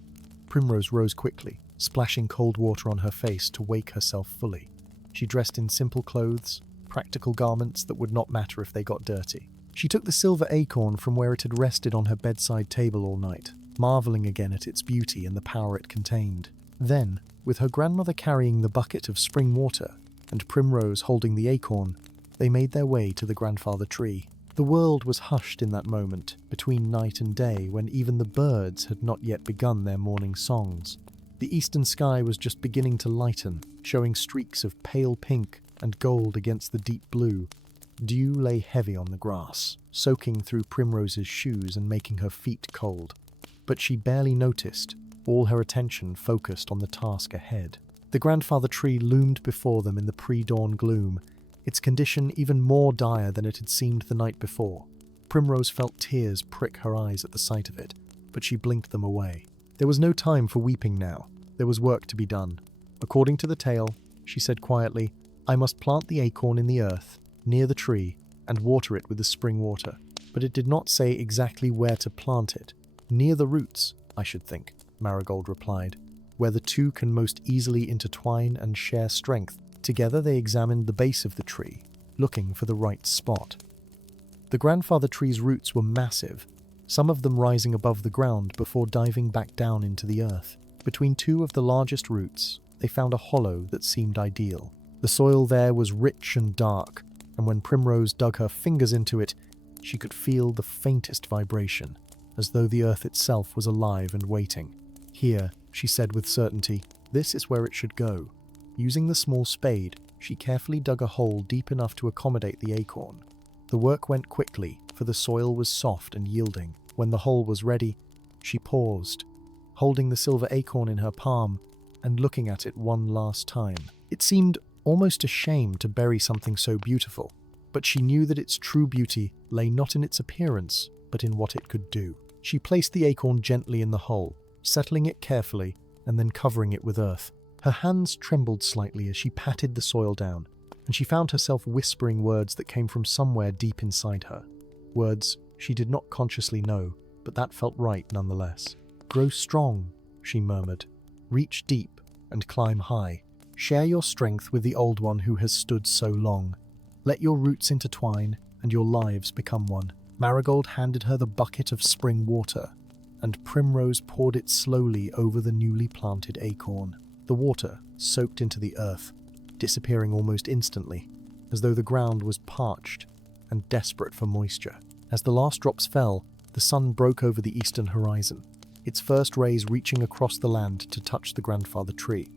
Primrose rose quickly, splashing cold water on her face to wake herself fully. She dressed in simple clothes, practical garments that would not matter if they got dirty. She took the silver acorn from where it had rested on her bedside table all night, marveling again at its beauty and the power it contained. Then, with her grandmother carrying the bucket of spring water and Primrose holding the acorn, they made their way to the grandfather tree. The world was hushed in that moment, between night and day, when even the birds had not yet begun their morning songs. The eastern sky was just beginning to lighten, showing streaks of pale pink and gold against the deep blue. Dew lay heavy on the grass, soaking through Primrose's shoes and making her feet cold. But she barely noticed, all her attention focused on the task ahead. The grandfather tree loomed before them in the pre-dawn gloom, its condition even more dire than it had seemed the night before. Primrose felt tears prick her eyes at the sight of it, but she blinked them away. There was no time for weeping now. There was work to be done. According to the tale, she said quietly, "I must plant the acorn in the earth, near the tree, and water it with the spring water." But it did not say exactly where to plant it. "Near the roots, I should think," Marigold replied, "where the two can most easily intertwine and share strength." Together they examined the base of the tree, looking for the right spot. The grandfather tree's roots were massive, some of them rising above the ground before diving back down into the earth. Between two of the largest roots, they found a hollow that seemed ideal. The soil there was rich and dark, and when Primrose dug her fingers into it, she could feel the faintest vibration, as though the earth itself was alive and waiting. "Here," she said with certainty, "this is where it should go." Using the small spade, she carefully dug a hole deep enough to accommodate the acorn. The work went quickly, for the soil was soft and yielding. When the hole was ready, she paused, holding the silver acorn in her palm and looking at it one last time. It seemed almost a shame to bury something so beautiful, but she knew that its true beauty lay not in its appearance, but in what it could do. She placed the acorn gently in the hole, settling it carefully and then covering it with earth. Her hands trembled slightly as she patted the soil down, and she found herself whispering words that came from somewhere deep inside her. Words she did not consciously know, but that felt right nonetheless. "Grow strong," she murmured. "Reach deep and climb high. Share your strength with the Old One who has stood so long. Let your roots intertwine and your lives become one." Marigold handed her the bucket of spring water, and Primrose poured it slowly over the newly planted acorn. The water soaked into the earth, disappearing almost instantly, as though the ground was parched and desperate for moisture. As the last drops fell, the sun broke over the eastern horizon, its first rays reaching across the land to touch the grandfather tree.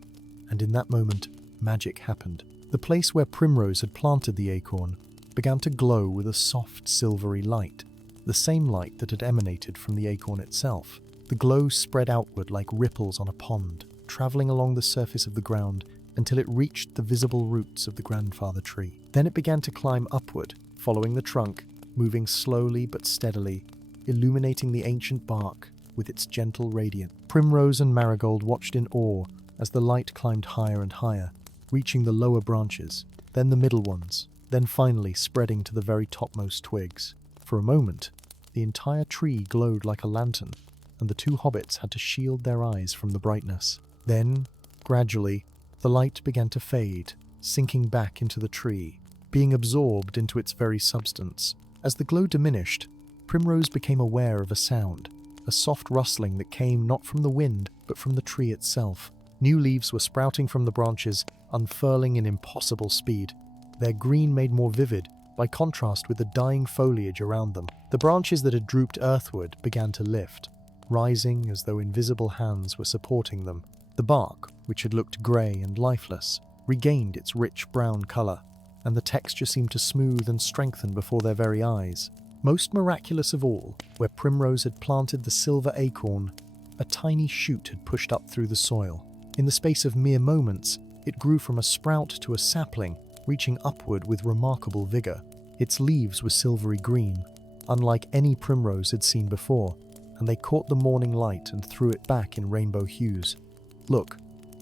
And in that moment, magic happened. The place where Primrose had planted the acorn began to glow with a soft silvery light, the same light that had emanated from the acorn itself. The glow spread outward like ripples on a pond, traveling along the surface of the ground until it reached the visible roots of the grandfather tree. Then it began to climb upward, following the trunk, moving slowly but steadily, illuminating the ancient bark with its gentle radiance. Primrose and Marigold watched in awe as the light climbed higher and higher, reaching the lower branches, then the middle ones, then finally spreading to the very topmost twigs. For a moment, the entire tree glowed like a lantern, and the two hobbits had to shield their eyes from the brightness. Then, gradually, the light began to fade, sinking back into the tree, being absorbed into its very substance. As the glow diminished, Primrose became aware of a sound, a soft rustling that came not from the wind, but from the tree itself. New leaves were sprouting from the branches, unfurling in impossible speed, their green made more vivid by contrast with the dying foliage around them. The branches that had drooped earthward began to lift, rising as though invisible hands were supporting them. The bark, which had looked grey and lifeless, regained its rich brown colour, and the texture seemed to smooth and strengthen before their very eyes. Most miraculous of all, where Primrose had planted the silver acorn, a tiny shoot had pushed up through the soil. In the space of mere moments, it grew from a sprout to a sapling, reaching upward with remarkable vigour. Its leaves were silvery green, unlike any Primrose had seen before, and they caught the morning light and threw it back in rainbow hues. "Look,"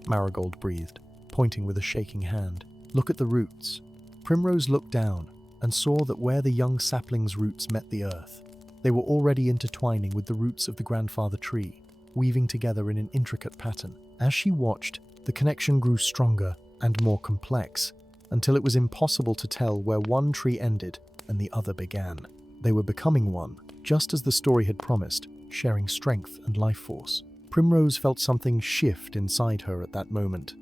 Marigold breathed, pointing with a shaking hand. "Look at the roots." Primrose looked down and saw that where the young sapling's roots met the earth, they were already intertwining with the roots of the grandfather tree, weaving together in an intricate pattern. As she watched, the connection grew stronger and more complex, until it was impossible to tell where one tree ended and the other began. They were becoming one, just as the story had promised, sharing strength and life force. Primrose felt something shift inside her at that moment,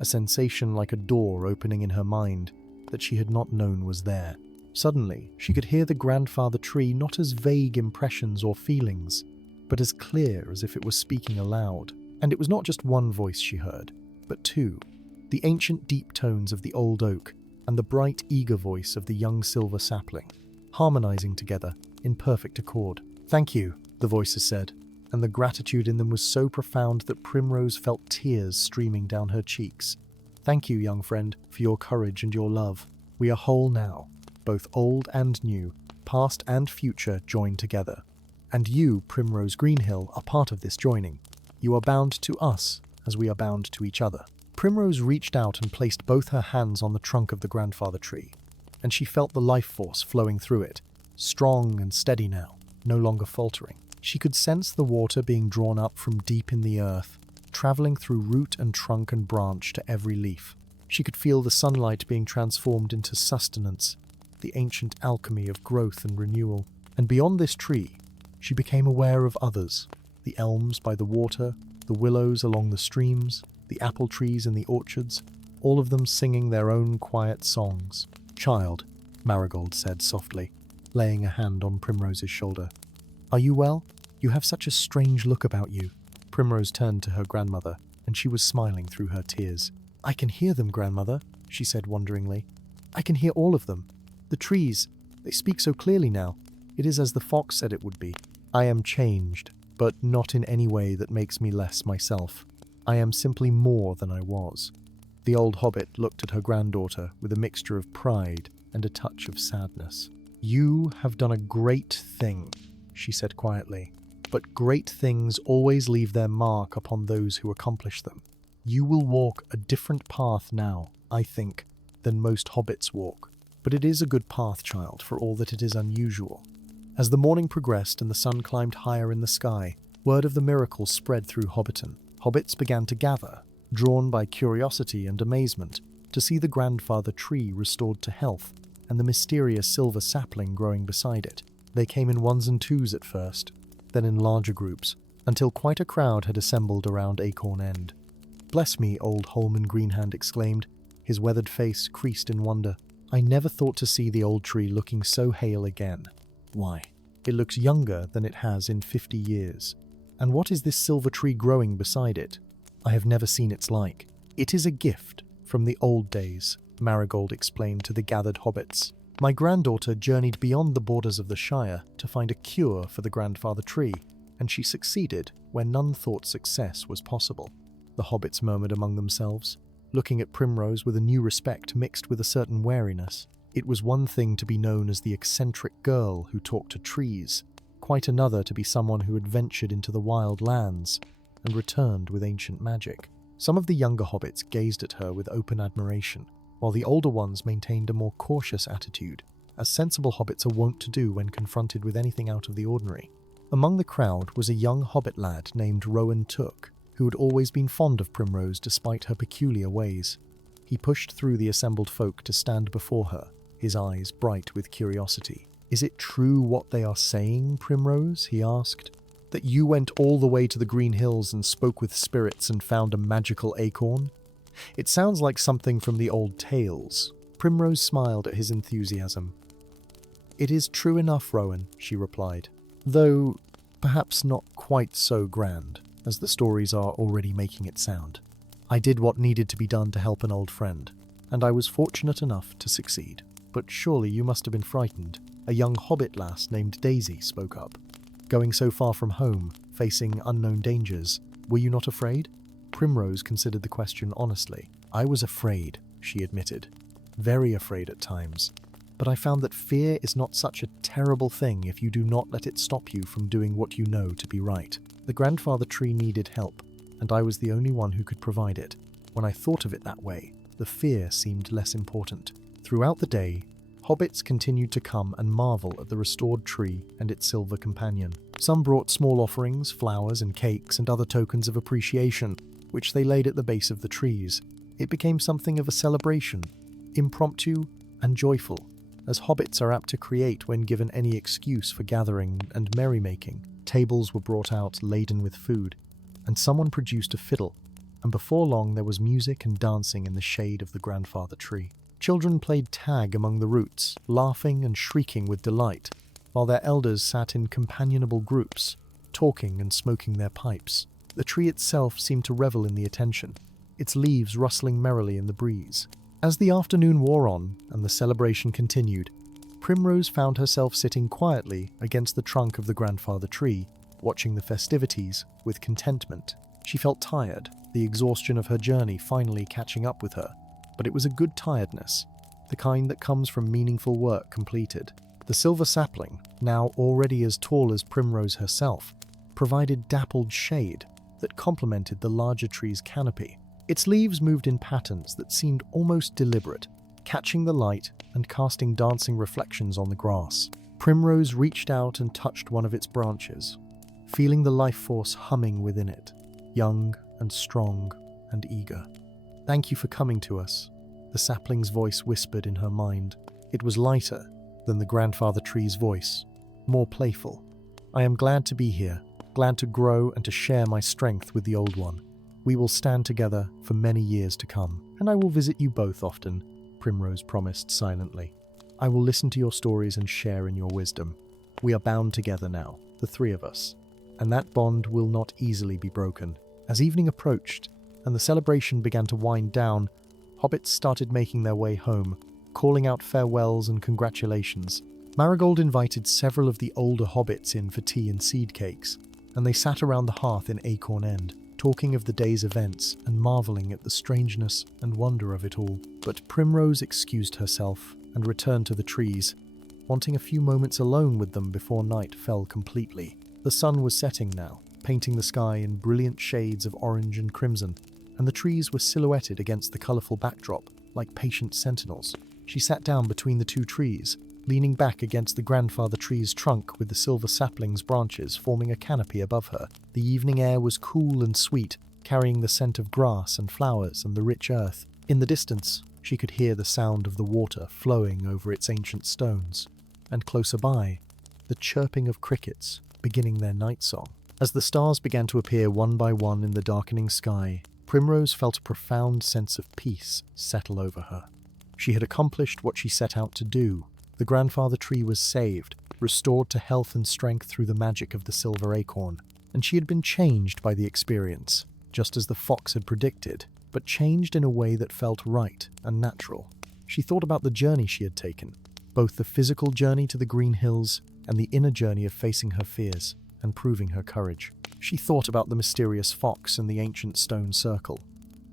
a sensation like a door opening in her mind that she had not known was there. Suddenly, she could hear the grandfather tree not as vague impressions or feelings, but as clear as if it was speaking aloud. And it was not just one voice she heard, but two, the ancient deep tones of the old oak and the bright, eager voice of the young silver sapling, harmonizing together in perfect accord. "Thank you," the voices said, and the gratitude in them was so profound that Primrose felt tears streaming down her cheeks. "Thank you, young friend, for your courage and your love. We are whole now, both old and new, past and future joined together. And you, Primrose Greenhill, are part of this joining. You are bound to us as we are bound to each other." Primrose reached out and placed both her hands on the trunk of the grandfather tree, and she felt the life force flowing through it, strong and steady now, no longer faltering. She could sense the water being drawn up from deep in the earth, traveling through root and trunk and branch to every leaf. She could feel the sunlight being transformed into sustenance, the ancient alchemy of growth and renewal. And beyond this tree, she became aware of others, the elms by the water, the willows along the streams, the apple trees in the orchards, all of them singing their own quiet songs. "Child," Marigold said softly, laying a hand on Primrose's shoulder. "Are you well? You have such a strange look about you." Primrose turned to her grandmother, and she was smiling through her tears. "I can hear them, grandmother," she said wonderingly. "I can hear all of them. The trees, they speak so clearly now. It is as the fox said it would be. I am changed, but not in any way that makes me less myself. I am simply more than I was." The old hobbit looked at her granddaughter with a mixture of pride and a touch of sadness. "You have done a great thing," she said quietly, "but great things always leave their mark upon those who accomplish them. You will walk a different path now, I think, than most hobbits walk. But it is a good path, child, for all that it is unusual." As the morning progressed and the sun climbed higher in the sky, word of the miracle spread through Hobbiton. Hobbits began to gather, drawn by curiosity and amazement, to see the grandfather tree restored to health and the mysterious silver sapling growing beside it. They came in ones and twos at first, then in larger groups, until quite a crowd had assembled around Acorn End. "Bless me," old Holman Greenhand exclaimed, his weathered face creased in wonder. "I never thought to see the old tree looking so hale again. Why, it looks younger than it has in 50 years. And what is this silver tree growing beside it? I have never seen its like." "It is a gift from the old days," Marigold explained to the gathered hobbits. "My granddaughter journeyed beyond the borders of the Shire to find a cure for the grandfather tree, and she succeeded where none thought success was possible." The hobbits murmured among themselves, looking at Primrose with a new respect mixed with a certain wariness. It was one thing to be known as the eccentric girl who talked to trees, quite another to be someone who had ventured into the wild lands and returned with ancient magic. Some of the younger hobbits gazed at her with open admiration, while the older ones maintained a more cautious attitude, as sensible hobbits are wont to do when confronted with anything out of the ordinary. Among the crowd was a young hobbit lad named Rowan Took, who had always been fond of Primrose despite her peculiar ways. He pushed through the assembled folk to stand before her, his eyes bright with curiosity. "Is it true what they are saying, Primrose?" he asked. "That you went all the way to the Green Hills and spoke with spirits and found a magical acorn? It sounds like something from the old tales." Primrose smiled at his enthusiasm. "It is true enough, Rowan," she replied, "though perhaps not quite so grand as the stories are already making it sound. I did what needed to be done to help an old friend, and I was fortunate enough to succeed. But surely you must have been frightened." A young hobbit lass named Daisy spoke up. "Going so far from home, facing unknown dangers, were you not afraid?" Primrose considered the question honestly. "I was afraid," she admitted. "Very afraid at times. but I found that fear is not such a terrible thing if you do not let it stop you from doing what you know to be right. The grandfather tree needed help, and I was the only one who could provide it. When I thought of it that way, the fear seemed less important. Throughout the day, hobbits continued to come and marvel at the restored tree and its silver companion. Some brought small offerings, flowers and cakes and other tokens of appreciation, which they laid at the base of the trees. It became something of a celebration, impromptu and joyful, as hobbits are apt to create when given any excuse for gathering and merrymaking. Tables were brought out laden with food, and someone produced a fiddle, and before long there was music and dancing in the shade of the grandfather tree. Children played tag among the roots, laughing and shrieking with delight, while their elders sat in companionable groups, talking and smoking their pipes. The tree itself seemed to revel in the attention, its leaves rustling merrily in the breeze. As the afternoon wore on and the celebration continued, Primrose found herself sitting quietly against the trunk of the grandfather tree, watching the festivities with contentment. She felt tired, the exhaustion of her journey finally catching up with her, but it was a good tiredness, the kind that comes from meaningful work completed. The silver sapling, now already as tall as Primrose herself, provided dappled shade that complemented the larger tree's canopy. Its leaves moved in patterns that seemed almost deliberate, catching the light and casting dancing reflections on the grass. Primrose reached out and touched one of its branches, feeling the life force humming within it, young and strong and eager. "Thank you for coming to us," the sapling's voice whispered in her mind. It was lighter than the grandfather tree's voice, more playful. "I am glad to be here, glad to grow and to share my strength with the old one. We will stand together for many years to come, and I will visit you both often," Primrose promised silently. "I will listen to your stories and share in your wisdom. We are bound together now, the three of us, and that bond will not easily be broken." As evening approached and the celebration began to wind down, hobbits started making their way home, calling out farewells and congratulations. Marigold invited several of the older hobbits in for tea and seed cakes, and they sat around the hearth in Acorn End, talking of the day's events and marveling at the strangeness and wonder of it all. But Primrose excused herself and returned to the trees, wanting a few moments alone with them before night fell completely. The sun was setting now, painting the sky in brilliant shades of orange and crimson, and the trees were silhouetted against the colourful backdrop like patient sentinels. She sat down between the two trees, leaning back against the grandfather tree's trunk with the silver sapling's branches forming a canopy above her. The evening air was cool and sweet, carrying the scent of grass and flowers and the rich earth. In the distance, she could hear the sound of the water flowing over its ancient stones, and closer by, the chirping of crickets beginning their night song. As the stars began to appear one by one in the darkening sky, Primrose felt a profound sense of peace settle over her. She had accomplished what she set out to do. The grandfather tree was saved, restored to health and strength through the magic of the silver acorn, and she had been changed by the experience, just as the fox had predicted, but changed in a way that felt right and natural. She thought about the journey she had taken, both the physical journey to the green hills and the inner journey of facing her fears and proving her courage. She thought about the mysterious fox and the ancient stone circle,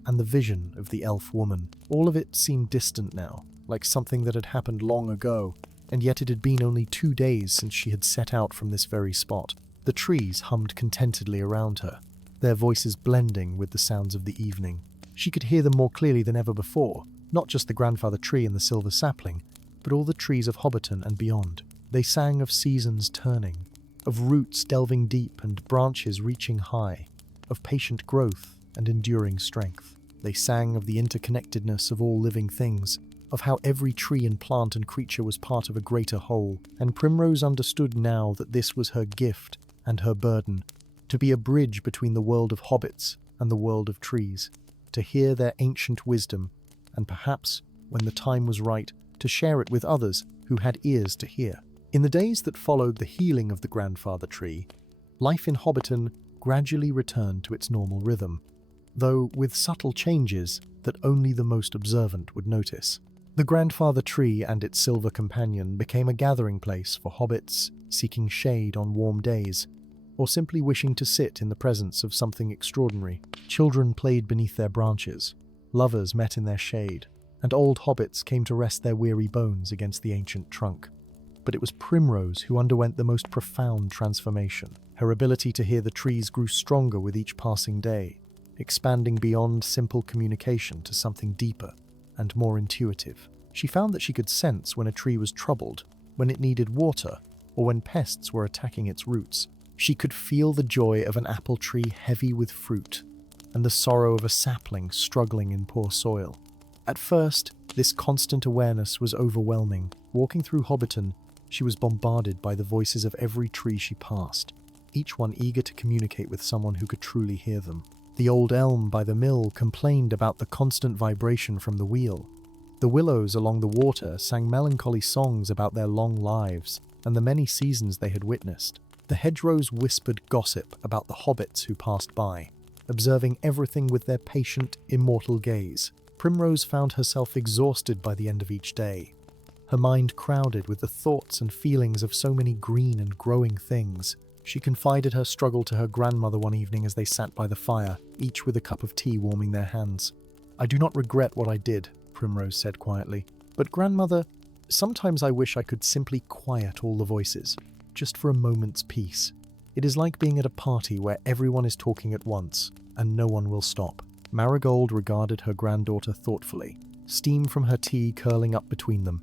and the vision of the elf woman. All of it seemed distant now, like something that had happened long ago, and yet it had been only 2 days since she had set out from this very spot. The trees hummed contentedly around her, their voices blending with the sounds of the evening. She could hear them more clearly than ever before, not just the grandfather tree and the silver sapling, but all the trees of Hobbiton and beyond. They sang of seasons turning, of roots delving deep and branches reaching high, of patient growth and enduring strength. They sang of the interconnectedness of all living things, of how every tree and plant and creature was part of a greater whole, and Primrose understood now that this was her gift and her burden, to be a bridge between the world of hobbits and the world of trees, to hear their ancient wisdom, and perhaps, when the time was right, to share it with others who had ears to hear. In the days that followed the healing of the grandfather tree, life in Hobbiton gradually returned to its normal rhythm, though with subtle changes that only the most observant would notice. The grandfather tree and its silver companion became a gathering place for hobbits seeking shade on warm days, or simply wishing to sit in the presence of something extraordinary. Children played beneath their branches, lovers met in their shade, and old hobbits came to rest their weary bones against the ancient trunk. But it was Primrose who underwent the most profound transformation. Her ability to hear the trees grew stronger with each passing day, expanding beyond simple communication to something deeper and more intuitive. She found that she could sense when a tree was troubled, when it needed water, or when pests were attacking its roots. She could feel the joy of an apple tree heavy with fruit, and the sorrow of a sapling struggling in poor soil. At first, this constant awareness was overwhelming. Walking through Hobbiton, she was bombarded by the voices of every tree she passed, each one eager to communicate with someone who could truly hear them. The old elm by the mill complained about the constant vibration from the wheel. The willows along the water sang melancholy songs about their long lives and the many seasons they had witnessed. The hedgerows whispered gossip about the hobbits who passed by, observing everything with their patient, immortal gaze. Primrose found herself exhausted by the end of each day, her mind crowded with the thoughts and feelings of so many green and growing things. She confided her struggle to her grandmother one evening as they sat by the fire, each with a cup of tea warming their hands. "I do not regret what I did," Primrose said quietly. "But grandmother, sometimes I wish I could simply quiet all the voices, just for a moment's peace. It is like being at a party where everyone is talking at once, and no one will stop." Marigold regarded her granddaughter thoughtfully, steam from her tea curling up between them.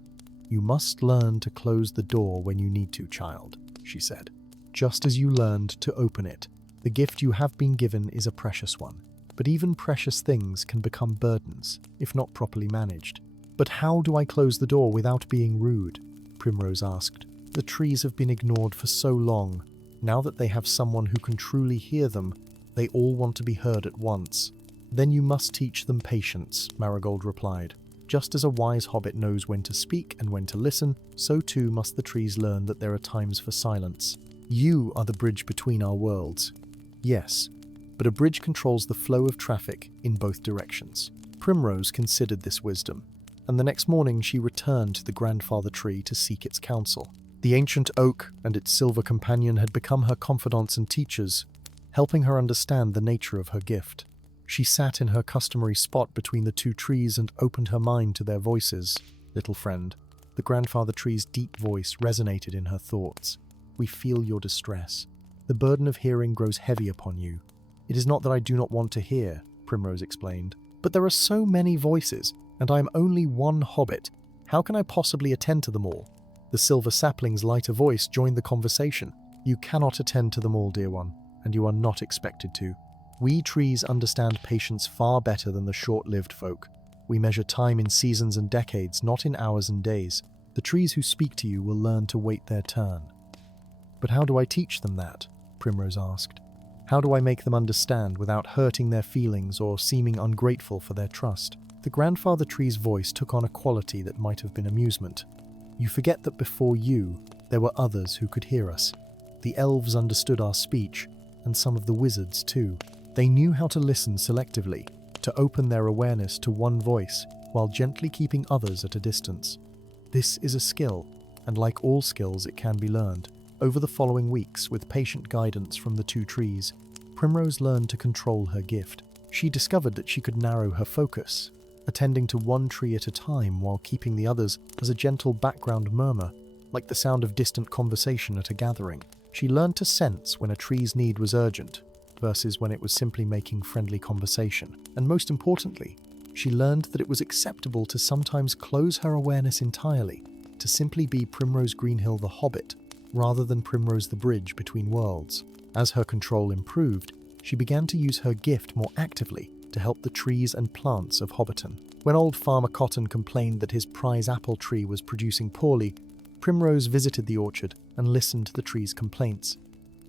"You must learn to close the door when you need to, child," she said. "Just as you learned to open it. The gift you have been given is a precious one. But even precious things can become burdens, if not properly managed." "But how do I close the door without being rude?" Primrose asked. "The trees have been ignored for so long. Now that they have someone who can truly hear them, they all want to be heard at once." "Then you must teach them patience," Marigold replied. "Just as a wise hobbit knows when to speak and when to listen, so too must the trees learn that there are times for silence. You are the bridge between our worlds." "Yes, but a bridge controls the flow of traffic in both directions." Primrose considered this wisdom, and the next morning she returned to the grandfather tree to seek its counsel. The ancient oak and its silver companion had become her confidants and teachers, helping her understand the nature of her gift. She sat in her customary spot between the two trees and opened her mind to their voices. "Little friend," the grandfather tree's deep voice resonated in her thoughts. "We feel your distress. The burden of hearing grows heavy upon you." "It is not that I do not want to hear," Primrose explained, "but there are so many voices, and I am only one hobbit. How can I possibly attend to them all?" The silver sapling's lighter voice joined the conversation. "You cannot attend to them all, dear one, and you are not expected to. We trees understand patience far better than the short-lived folk. We measure time in seasons and decades, not in hours and days. The trees who speak to you will learn to wait their turn." "But how do I teach them that?" Primrose asked. "How do I make them understand without hurting their feelings or seeming ungrateful for their trust?" The grandfather tree's voice took on a quality that might have been amusement. "You forget that before you, there were others who could hear us. The elves understood our speech, and some of the wizards too. They knew how to listen selectively, to open their awareness to one voice, while gently keeping others at a distance. This is a skill, and like all skills, it can be learned." Over the following weeks, with patient guidance from the two trees, Primrose learned to control her gift. She discovered that she could narrow her focus, attending to one tree at a time while keeping the others as a gentle background murmur, like the sound of distant conversation at a gathering. She learned to sense when a tree's need was urgent, versus when it was simply making friendly conversation. And most importantly, she learned that it was acceptable to sometimes close her awareness entirely, to simply be Primrose Greenhill the Hobbit, rather than Primrose the Bridge between worlds. As her control improved, she began to use her gift more actively to help the trees and plants of Hobbiton. When old Farmer Cotton complained that his prize apple tree was producing poorly, Primrose visited the orchard and listened to the tree's complaints.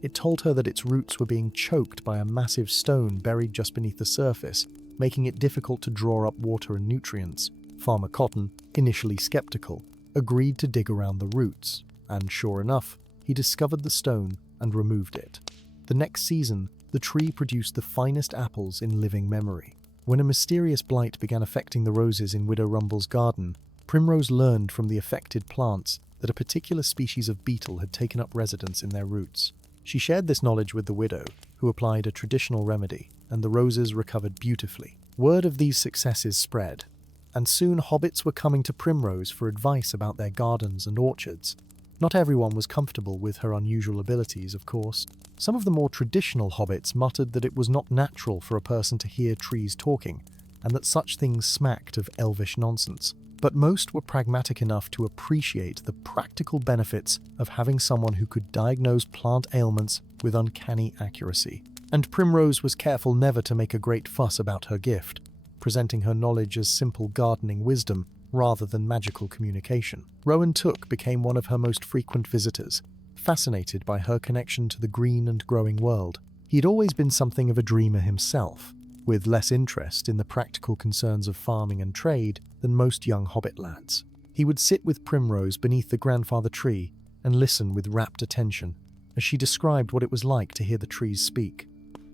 It told her that its roots were being choked by a massive stone buried just beneath the surface, making it difficult to draw up water and nutrients. Farmer Cotton, initially skeptical, agreed to dig around the roots, and sure enough, he discovered the stone and removed it. The next season, the tree produced the finest apples in living memory. When a mysterious blight began affecting the roses in Widow Rumble's garden, Primrose learned from the affected plants that a particular species of beetle had taken up residence in their roots. She shared this knowledge with the widow, who applied a traditional remedy, and the roses recovered beautifully. Word of these successes spread, and soon hobbits were coming to Primrose for advice about their gardens and orchards. Not everyone was comfortable with her unusual abilities, of course. Some of the more traditional hobbits muttered that it was not natural for a person to hear trees talking, and that such things smacked of elvish nonsense. But most were pragmatic enough to appreciate the practical benefits of having someone who could diagnose plant ailments with uncanny accuracy. And Primrose was careful never to make a great fuss about her gift, presenting her knowledge as simple gardening wisdom rather than magical communication. Rowan Took became one of her most frequent visitors, fascinated by her connection to the green and growing world. He'd always been something of a dreamer himself, with less interest in the practical concerns of farming and trade than most young hobbit lads. He would sit with Primrose beneath the grandfather tree and listen with rapt attention as she described what it was like to hear the trees speak.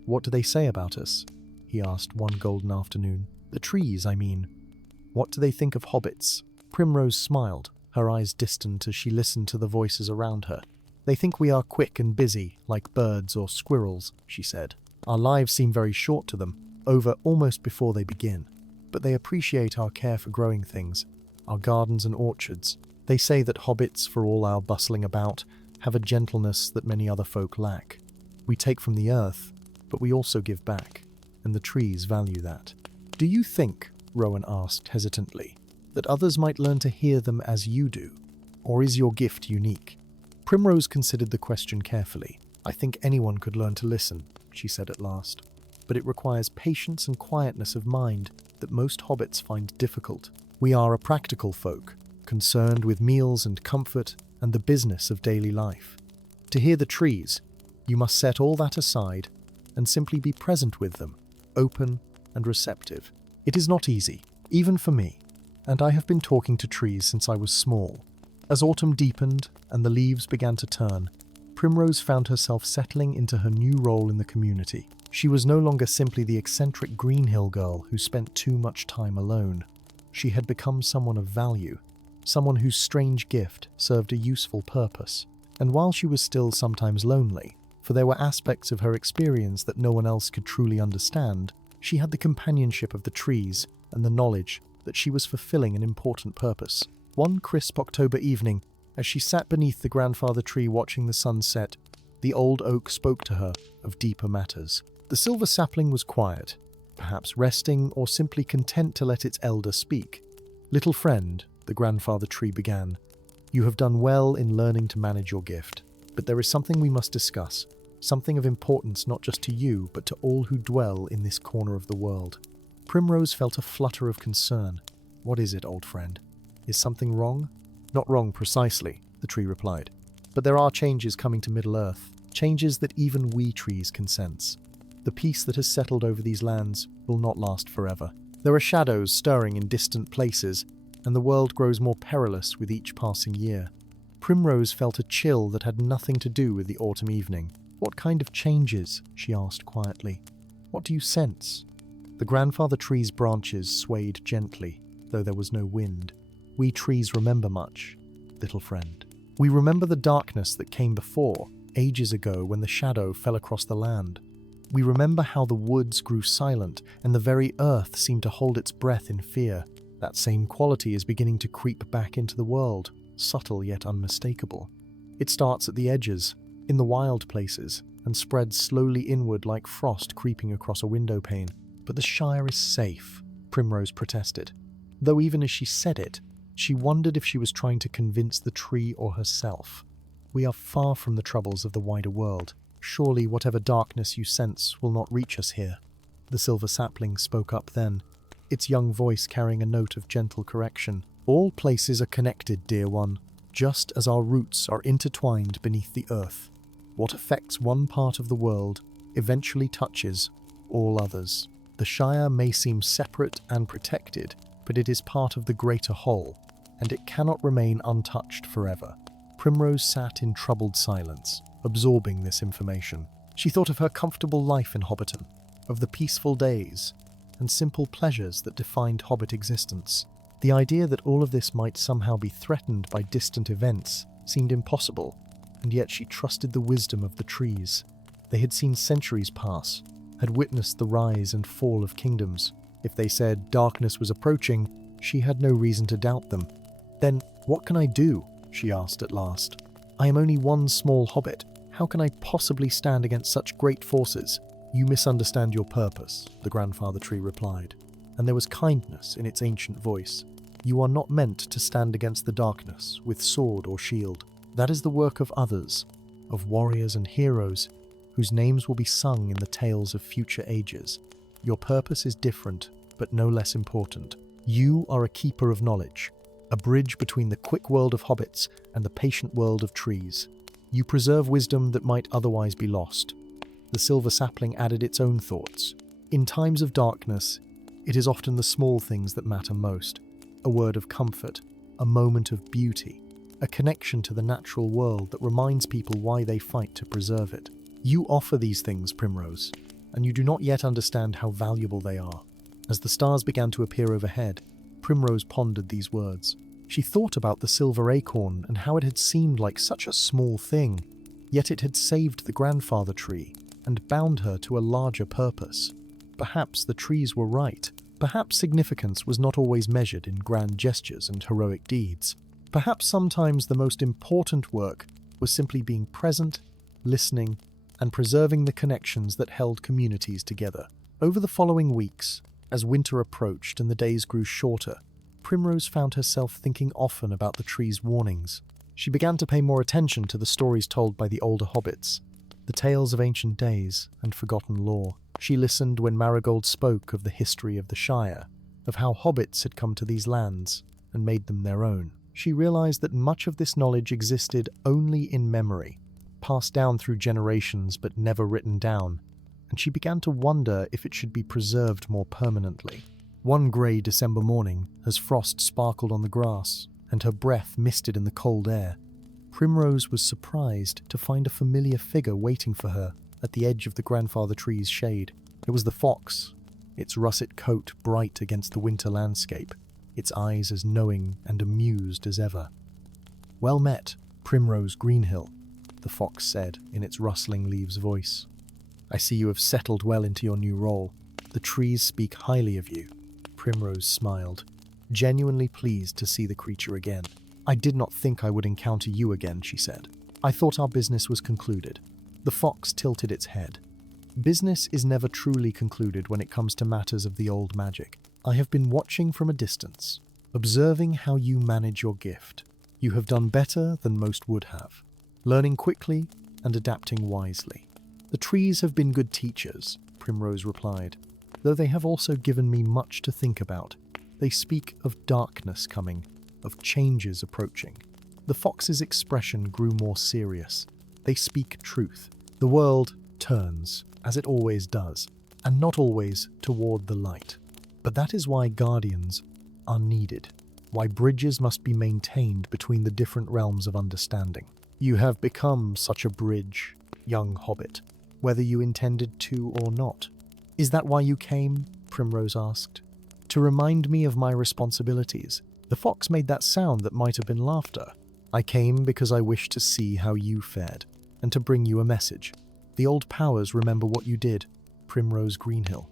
"What do they say about us?" he asked one golden afternoon. "The trees, I mean. What do they think of hobbits?" Primrose smiled, her eyes distant as she listened to the voices around her. "They think we are quick and busy, like birds or squirrels," she said. "Our lives seem very short to them, over almost before they begin. But they appreciate our care for growing things, our gardens and orchards. They say that hobbits, for all our bustling about, have a gentleness that many other folk lack. We take from the earth, but we also give back, and the trees value that." "Do you think," Rowan asked hesitantly, "that others might learn to hear them as you do? Or is your gift unique?" Primrose considered the question carefully. "I think anyone could learn to listen," she said at last. "But it requires patience and quietness of mind that most hobbits find difficult. We are a practical folk, concerned with meals and comfort and the business of daily life. To hear the trees, you must set all that aside and simply be present with them, open and receptive. It is not easy, even for me, and I have been talking to trees since I was small." As autumn deepened and the leaves began to turn, Primrose found herself settling into her new role in the community. She was no longer simply the eccentric Greenhill girl who spent too much time alone. She had become someone of value, someone whose strange gift served a useful purpose. And while she was still sometimes lonely, for there were aspects of her experience that no one else could truly understand, she had the companionship of the trees and the knowledge that she was fulfilling an important purpose. One crisp October evening, as she sat beneath the grandfather tree watching the sun set, the old oak spoke to her of deeper matters. The silver sapling was quiet, perhaps resting or simply content to let its elder speak. "Little friend," the grandfather tree began, "you have done well in learning to manage your gift, but there is something we must discuss, something of importance not just to you, but to all who dwell in this corner of the world." Primrose felt a flutter of concern. "What is it, old friend? Is something wrong?" "Not wrong precisely," the tree replied, "but there are changes coming to Middle-earth, changes that even we trees can sense. The peace that has settled over these lands will not last forever. There are shadows stirring in distant places, and the world grows more perilous with each passing year." Primrose felt a chill that had nothing to do with the autumn evening. "What kind of changes?" she asked quietly. "What do you sense?" The grandfather tree's branches swayed gently, though there was no wind. "We trees remember much, little friend. We remember the darkness that came before, ages ago when the shadow fell across the land. We remember how the woods grew silent and the very earth seemed to hold its breath in fear. That same quality is beginning to creep back into the world, subtle yet unmistakable. It starts at the edges, in the wild places, and spreads slowly inward like frost creeping across a window pane. But the Shire is safe," Primrose protested. Though even as she said it, she wondered if she was trying to convince the tree or herself. "We are far from the troubles of the wider world. Surely whatever darkness you sense will not reach us here." The silver sapling spoke up then, its young voice carrying a note of gentle correction. "All places are connected, dear one, just as our roots are intertwined beneath the earth. What affects one part of the world eventually touches all others. The Shire may seem separate and protected, but it is part of the greater whole, and it cannot remain untouched forever." Primrose sat in troubled silence, absorbing this information. She thought of her comfortable life in Hobbiton, of the peaceful days and simple pleasures that defined Hobbit existence. The idea that all of this might somehow be threatened by distant events seemed impossible, and yet she trusted the wisdom of the trees. They had seen centuries pass, had witnessed the rise and fall of kingdoms. If they said darkness was approaching, She had no reason to doubt them. "Then, what can I do?" she asked at last. "I am only one small hobbit. How can I possibly stand against such great forces?" "You misunderstand your purpose," the grandfather tree replied, and there was kindness in its ancient voice. "You are not meant to stand against the darkness with sword or shield. That is the work of others, of warriors and heroes, whose names will be sung in the tales of future ages. Your purpose is different, but no less important. You are a keeper of knowledge, a bridge between the quick world of hobbits and the patient world of trees. You preserve wisdom that might otherwise be lost." The silver sapling added its own thoughts. "In times of darkness, it is often the small things that matter most. A word of comfort, a moment of beauty, a connection to the natural world that reminds people why they fight to preserve it. You offer these things, Primrose, and you do not yet understand how valuable they are." As the stars began to appear overhead, Primrose pondered these words. She thought about the silver acorn and how it had seemed like such a small thing, yet it had saved the grandfather tree and bound her to a larger purpose. Perhaps the trees were right. Perhaps significance was not always measured in grand gestures and heroic deeds. Perhaps sometimes the most important work was simply being present, listening, and preserving the connections that held communities together. Over the following weeks, as winter approached and the days grew shorter, Primrose found herself thinking often about the tree's warnings. She began to pay more attention to the stories told by the older hobbits, the tales of ancient days and forgotten lore. She listened when Marigold spoke of the history of the Shire, of how hobbits had come to these lands and made them their own. She realized that much of this knowledge existed only in memory, passed down through generations but never written down, and she began to wonder if it should be preserved more permanently. One grey December morning, as frost sparkled on the grass and her breath misted in the cold air, Primrose was surprised to find a familiar figure waiting for her at the edge of the grandfather tree's shade. It was the fox, its russet coat bright against the winter landscape, its eyes as knowing and amused as ever. "Well met, Primrose Greenhill," the fox said in its rustling leaves voice. "I see you have settled well into your new role. The trees speak highly of you." Primrose smiled, genuinely pleased to see the creature again. "I did not think I would encounter you again," she said. "I thought our business was concluded." The fox tilted its head. "Business is never truly concluded when it comes to matters of the old magic. I have been watching from a distance, observing how you manage your gift. You have done better than most would have, learning quickly and adapting wisely." "The trees have been good teachers," Primrose replied, "though they have also given me much to think about. They speak of darkness coming, of changes approaching." The fox's expression grew more serious. "They speak truth. The world turns, as it always does, and not always toward the light. But that is why guardians are needed, why bridges must be maintained between the different realms of understanding. You have become such a bridge, young hobbit, whether you intended to or not." "Is that why you came?" Primrose asked. "To remind me of my responsibilities." The fox made that sound that might have been laughter. "I came because I wished to see how you fared, and to bring you a message. The old powers remember what you did, Primrose Greenhill.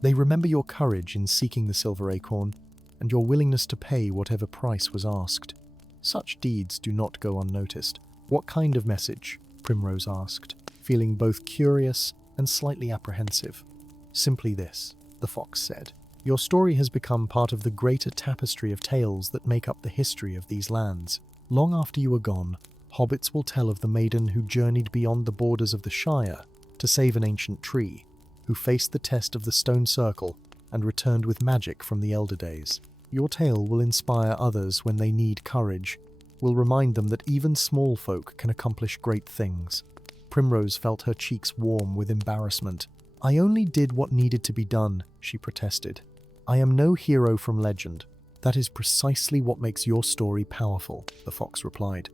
They remember your courage in seeking the silver acorn, and your willingness to pay whatever price was asked. Such deeds do not go unnoticed." "What kind of message?" Primrose asked, feeling both curious and slightly apprehensive. "Simply this," the fox said. "Your story has become part of the greater tapestry of tales that make up the history of these lands. Long after you are gone, hobbits will tell of the maiden who journeyed beyond the borders of the Shire to save an ancient tree, who faced the test of the stone circle and returned with magic from the elder days. Your tale will inspire others when they need courage, will remind them that even small folk can accomplish great things." Primrose felt her cheeks warm with embarrassment. "I only did what needed to be done," she protested. "I am no hero from legend." "That is precisely what makes your story powerful," the fox replied.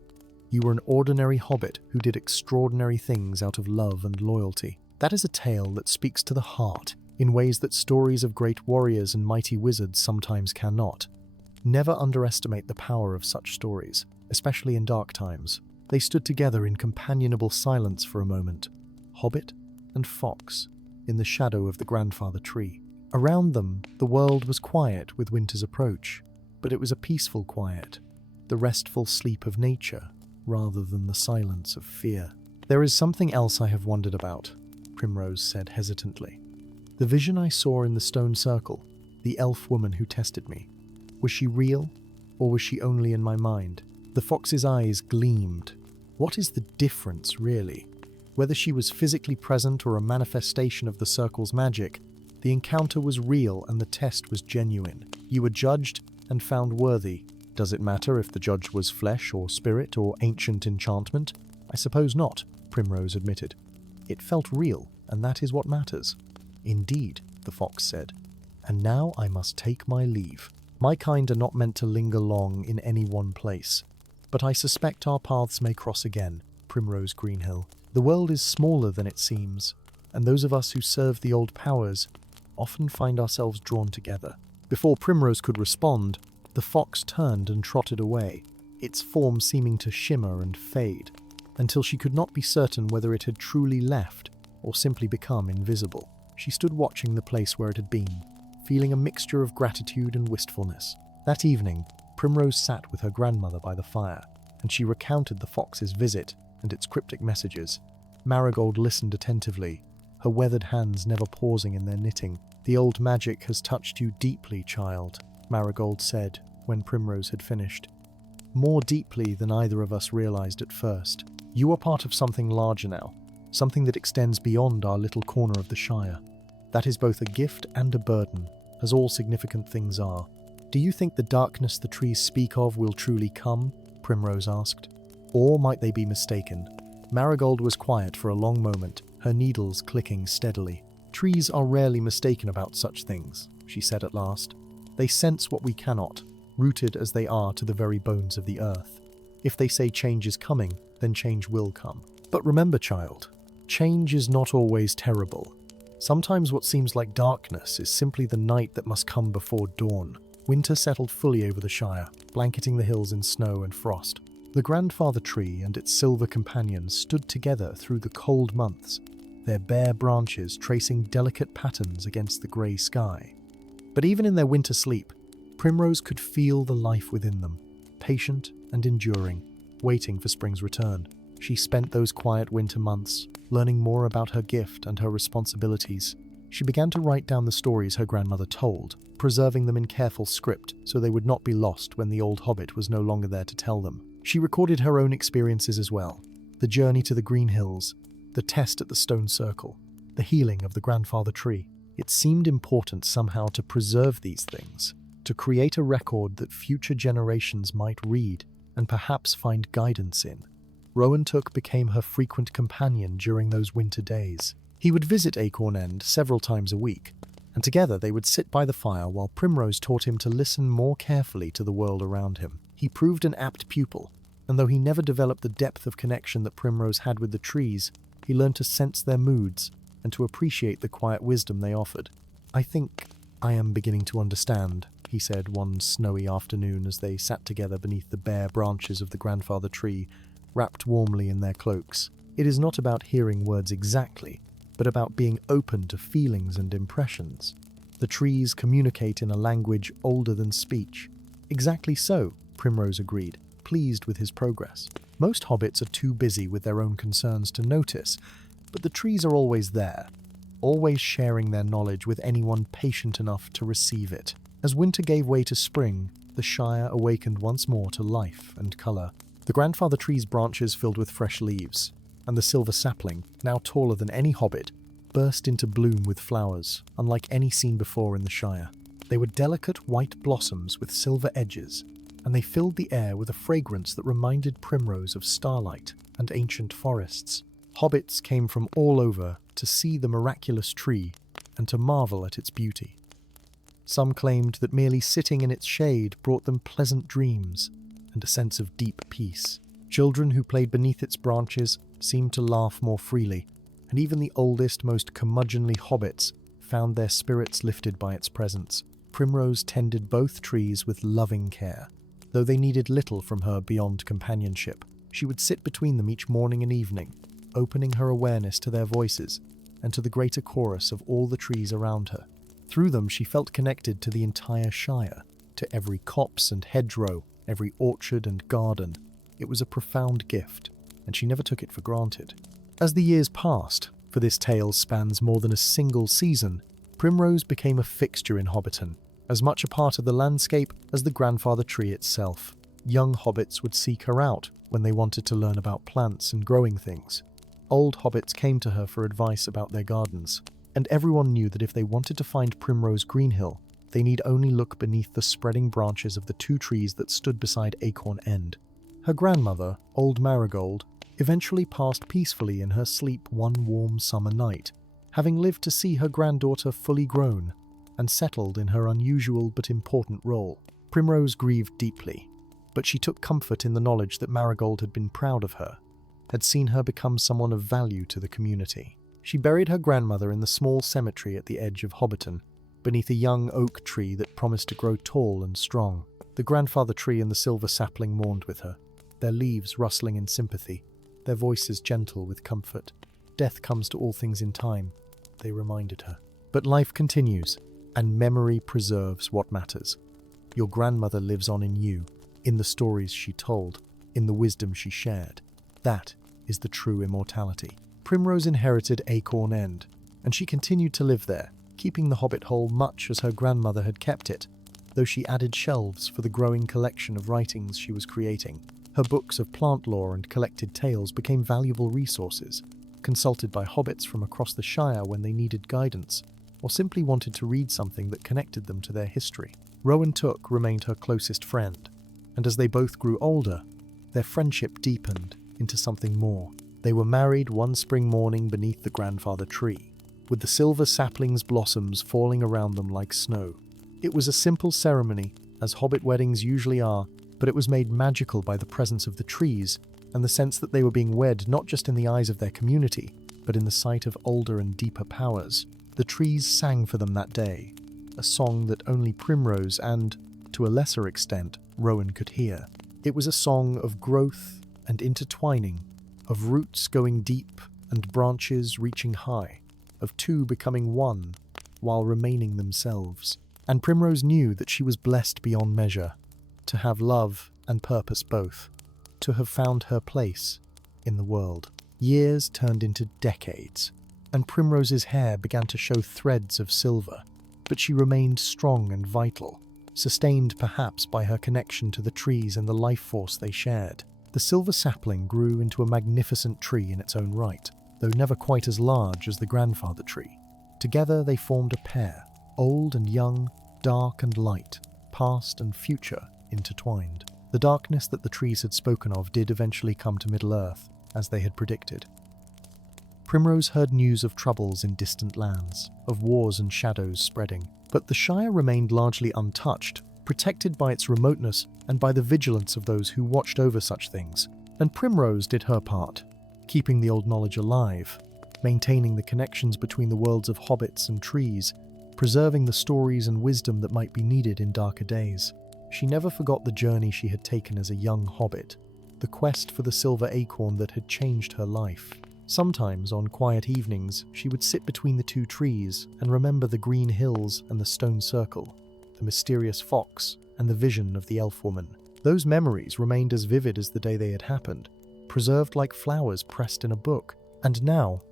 "You were an ordinary hobbit who did extraordinary things out of love and loyalty. That is a tale that speaks to the heart in ways that stories of great warriors and mighty wizards sometimes cannot. Never underestimate the power of such stories, especially in dark times." They stood together in companionable silence for a moment, hobbit and fox, in the shadow of the grandfather tree. Around them, the world was quiet with winter's approach. but it was a peaceful quiet, the restful sleep of nature, rather than the silence of fear. "There is something else I have wondered about," Primrose said hesitantly. "The vision I saw in the stone circle, the elf woman who tested me, was she real, or was she only in my mind?" The fox's eyes gleamed. "What is the difference, really? Whether she was physically present or a manifestation of the circle's magic, the encounter was real and the test was genuine. You were judged and found worthy. Does it matter if the judge was flesh or spirit or ancient enchantment? I suppose not," Primrose admitted. "It felt real, and that is what matters." "Indeed," the fox said. "And now I must take my leave. My kind are not meant to linger long in any one place. But I suspect our paths may cross again," Primrose Greenhill. "The world is smaller than it seems, and those of us who serve the old powers often find ourselves drawn together." Before Primrose could respond, the fox turned and trotted away, its form seeming to shimmer and fade, until she could not be certain whether it had truly left or simply become invisible. She stood watching the place where it had been, feeling a mixture of gratitude and wistfulness. That evening, Primrose sat with her grandmother by the fire, and she recounted the fox's visit and its cryptic messages. Marigold listened attentively, her weathered hands never pausing in their knitting. "The old magic has touched you deeply, child," Marigold said when Primrose had finished. "More deeply than either of us realized at first. You are part of something larger now, something that extends beyond our little corner of the Shire. That is both a gift and a burden, as all significant things are." "Do you think the darkness the trees speak of will truly come?" Primrose asked. "Or might they be mistaken?" Marigold was quiet for a long moment, her needles clicking steadily. "Trees are rarely mistaken about such things," she said at last. "They sense what we cannot, rooted as they are to the very bones of the earth. If they say change is coming, then change will come. But remember, child, change is not always terrible. Sometimes what seems like darkness is simply the night that must come before dawn." Winter settled fully over the Shire, blanketing the hills in snow and frost. The grandfather tree and its silver companions stood together through the cold months, their bare branches tracing delicate patterns against the grey sky. But even in their winter sleep, Primrose could feel the life within them, patient and enduring, waiting for spring's return. She spent those quiet winter months learning more about her gift and her responsibilities. She began to write down the stories her grandmother told, preserving them in careful script so they would not be lost when the old hobbit was no longer there to tell them. She recorded her own experiences as well, the journey to the Green Hills, the test at the stone circle, the healing of the grandfather tree. It seemed important somehow to preserve these things, to create a record that future generations might read and perhaps find guidance in. Rowan-Took became her frequent companion during those winter days. He would visit Acorn End several times a week, and together they would sit by the fire while Primrose taught him to listen more carefully to the world around him. He proved an apt pupil, and though he never developed the depth of connection that Primrose had with the trees, he learned to sense their moods and to appreciate the quiet wisdom they offered. "I think I am beginning to understand," he said one snowy afternoon as they sat together beneath the bare branches of the grandfather tree, wrapped warmly in their cloaks. "It is not about hearing words exactly, but about being open to feelings and impressions. The trees communicate in a language older than speech." "Exactly so," Primrose agreed, pleased with his progress. "Most hobbits are too busy with their own concerns to notice, but the trees are always there, always sharing their knowledge with anyone patient enough to receive it." As winter gave way to spring, the Shire awakened once more to life and colour. The grandfather tree's branches filled with fresh leaves, and the silver sapling, now taller than any hobbit, burst into bloom with flowers, unlike any seen before in the Shire. They were delicate white blossoms with silver edges, and they filled the air with a fragrance that reminded Primrose of starlight and ancient forests. Hobbits came from all over to see the miraculous tree and to marvel at its beauty. Some claimed that merely sitting in its shade brought them pleasant dreams and a sense of deep peace. Children who played beneath its branches seemed to laugh more freely, and even the oldest, most curmudgeonly hobbits found their spirits lifted by its presence. Primrose tended both trees with loving care, though they needed little from her beyond companionship. She would sit between them each morning and evening, opening her awareness to their voices and to the greater chorus of all the trees around her. Through them she felt connected to the entire Shire, to every copse and hedgerow, every orchard and garden. It was a profound gift, and she never took it for granted. As the years passed, for this tale spans more than a single season, Primrose became a fixture in Hobbiton, as much a part of the landscape as the grandfather tree itself. Young hobbits would seek her out when they wanted to learn about plants and growing things. Old hobbits came to her for advice about their gardens, and everyone knew that if they wanted to find Primrose Greenhill, they need only look beneath the spreading branches of the two trees that stood beside Acorn End. Her grandmother, Old Marigold, eventually passed peacefully in her sleep one warm summer night, having lived to see her granddaughter fully grown and settled in her unusual but important role. Primrose grieved deeply, but she took comfort in the knowledge that Marigold had been proud of her, had seen her become someone of value to the community. She buried her grandmother in the small cemetery at the edge of Hobbiton, beneath a young oak tree that promised to grow tall and strong. The grandfather tree and the silver sapling mourned with her, their leaves rustling in sympathy, their voices gentle with comfort. Death comes to all things in time, they reminded her. But life continues, and memory preserves what matters. Your grandmother lives on in you, in the stories she told, in the wisdom she shared. That is the true immortality. Primrose inherited Acorn End, and she continued to live there, keeping the Hobbit Hole much as her grandmother had kept it, though she added shelves for the growing collection of writings she was creating. Her books of plant lore and collected tales became valuable resources, consulted by hobbits from across the Shire when they needed guidance, or simply wanted to read something that connected them to their history. Rowan Took remained her closest friend, and as they both grew older, their friendship deepened into something more. They were married one spring morning beneath the grandfather tree, with the silver sapling's blossoms falling around them like snow. It was a simple ceremony, as hobbit weddings usually are, but it was made magical by the presence of the trees and the sense that they were being wed not just in the eyes of their community, but in the sight of older and deeper powers. The trees sang for them that day, a song that only Primrose and, to a lesser extent, Rowan could hear. It was a song of growth and intertwining, of roots going deep and branches reaching high, of two becoming one while remaining themselves. And Primrose knew that she was blessed beyond measure, to have love and purpose both, to have found her place in the world. Years turned into decades, and Primrose's hair began to show threads of silver, but she remained strong and vital, sustained perhaps by her connection to the trees and the life force they shared. The silver sapling grew into a magnificent tree in its own right, though never quite as large as the grandfather tree. Together they formed a pair, old and young, dark and light, past and future intertwined. The darkness that the trees had spoken of did eventually come to Middle-earth, as they had predicted. Primrose heard news of troubles in distant lands, of wars and shadows spreading, but the Shire remained largely untouched, protected by its remoteness and by the vigilance of those who watched over such things. And Primrose did her part, keeping the old knowledge alive, maintaining the connections between the worlds of hobbits and trees, preserving the stories and wisdom that might be needed in darker days. She never forgot the journey she had taken as a young hobbit, the quest for the silver acorn that had changed her life. Sometimes, on quiet evenings, she would sit between the two trees and remember the green hills and the stone circle, the mysterious fox and the vision of the elf woman. Those memories remained as vivid as the day they had happened, preserved like flowers pressed in a book. And now,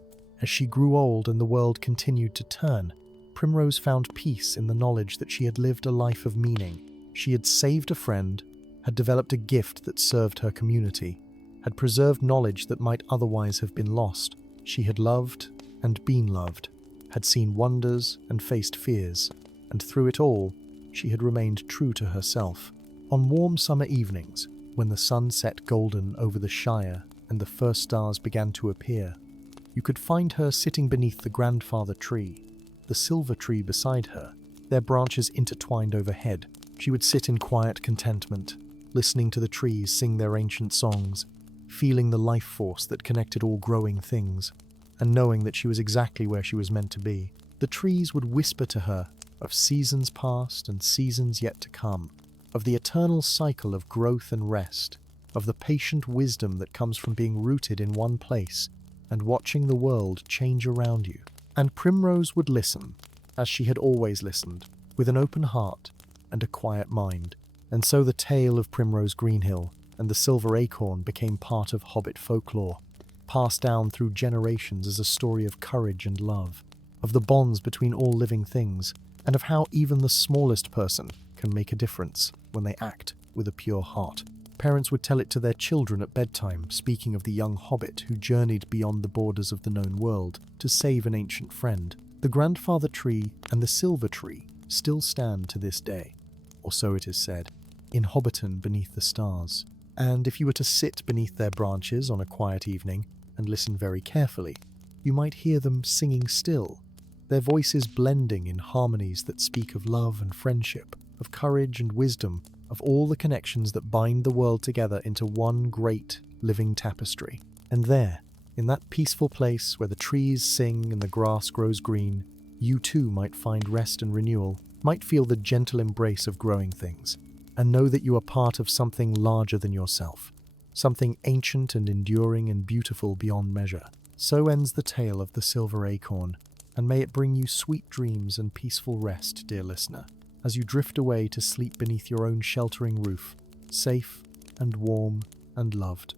as she grew old and the world continued to turn, Primrose found peace in the knowledge that she had lived a life of meaning. She had saved a friend, had developed a gift that served her community, had preserved knowledge that might otherwise have been lost. She had loved and been loved, had seen wonders and faced fears, and through it all, she had remained true to herself. On warm summer evenings, when the sun set golden over the Shire and the first stars began to appear, you could find her sitting beneath the grandfather tree, the silver tree beside her, their branches intertwined overhead. She would sit in quiet contentment, listening to the trees sing their ancient songs, feeling the life force that connected all growing things, and knowing that she was exactly where she was meant to be. The trees would whisper to her of seasons past and seasons yet to come, of the eternal cycle of growth and rest, of the patient wisdom that comes from being rooted in one place and watching the world change around you. And Primrose would listen, as she had always listened, with an open heart, and a quiet mind. And so the tale of Primrose Greenhill and the Silver Acorn became part of Hobbit folklore, passed down through generations as a story of courage and love, of the bonds between all living things, and of how even the smallest person can make a difference when they act with a pure heart. Parents would tell it to their children at bedtime, speaking of the young hobbit who journeyed beyond the borders of the known world to save an ancient friend. The grandfather tree and the silver tree still stand to this day, or so it is said, in Hobbiton beneath the stars. And if you were to sit beneath their branches on a quiet evening and listen very carefully, you might hear them singing still, their voices blending in harmonies that speak of love and friendship, of courage and wisdom, of all the connections that bind the world together into one great living tapestry. And there, in that peaceful place where the trees sing and the grass grows green, you too might find rest and renewal, might feel the gentle embrace of growing things, and know that you are part of something larger than yourself, something ancient and enduring and beautiful beyond measure. So ends the tale of the Silver Acorn, and may it bring you sweet dreams and peaceful rest, dear listener, as you drift away to sleep beneath your own sheltering roof, safe and warm and loved.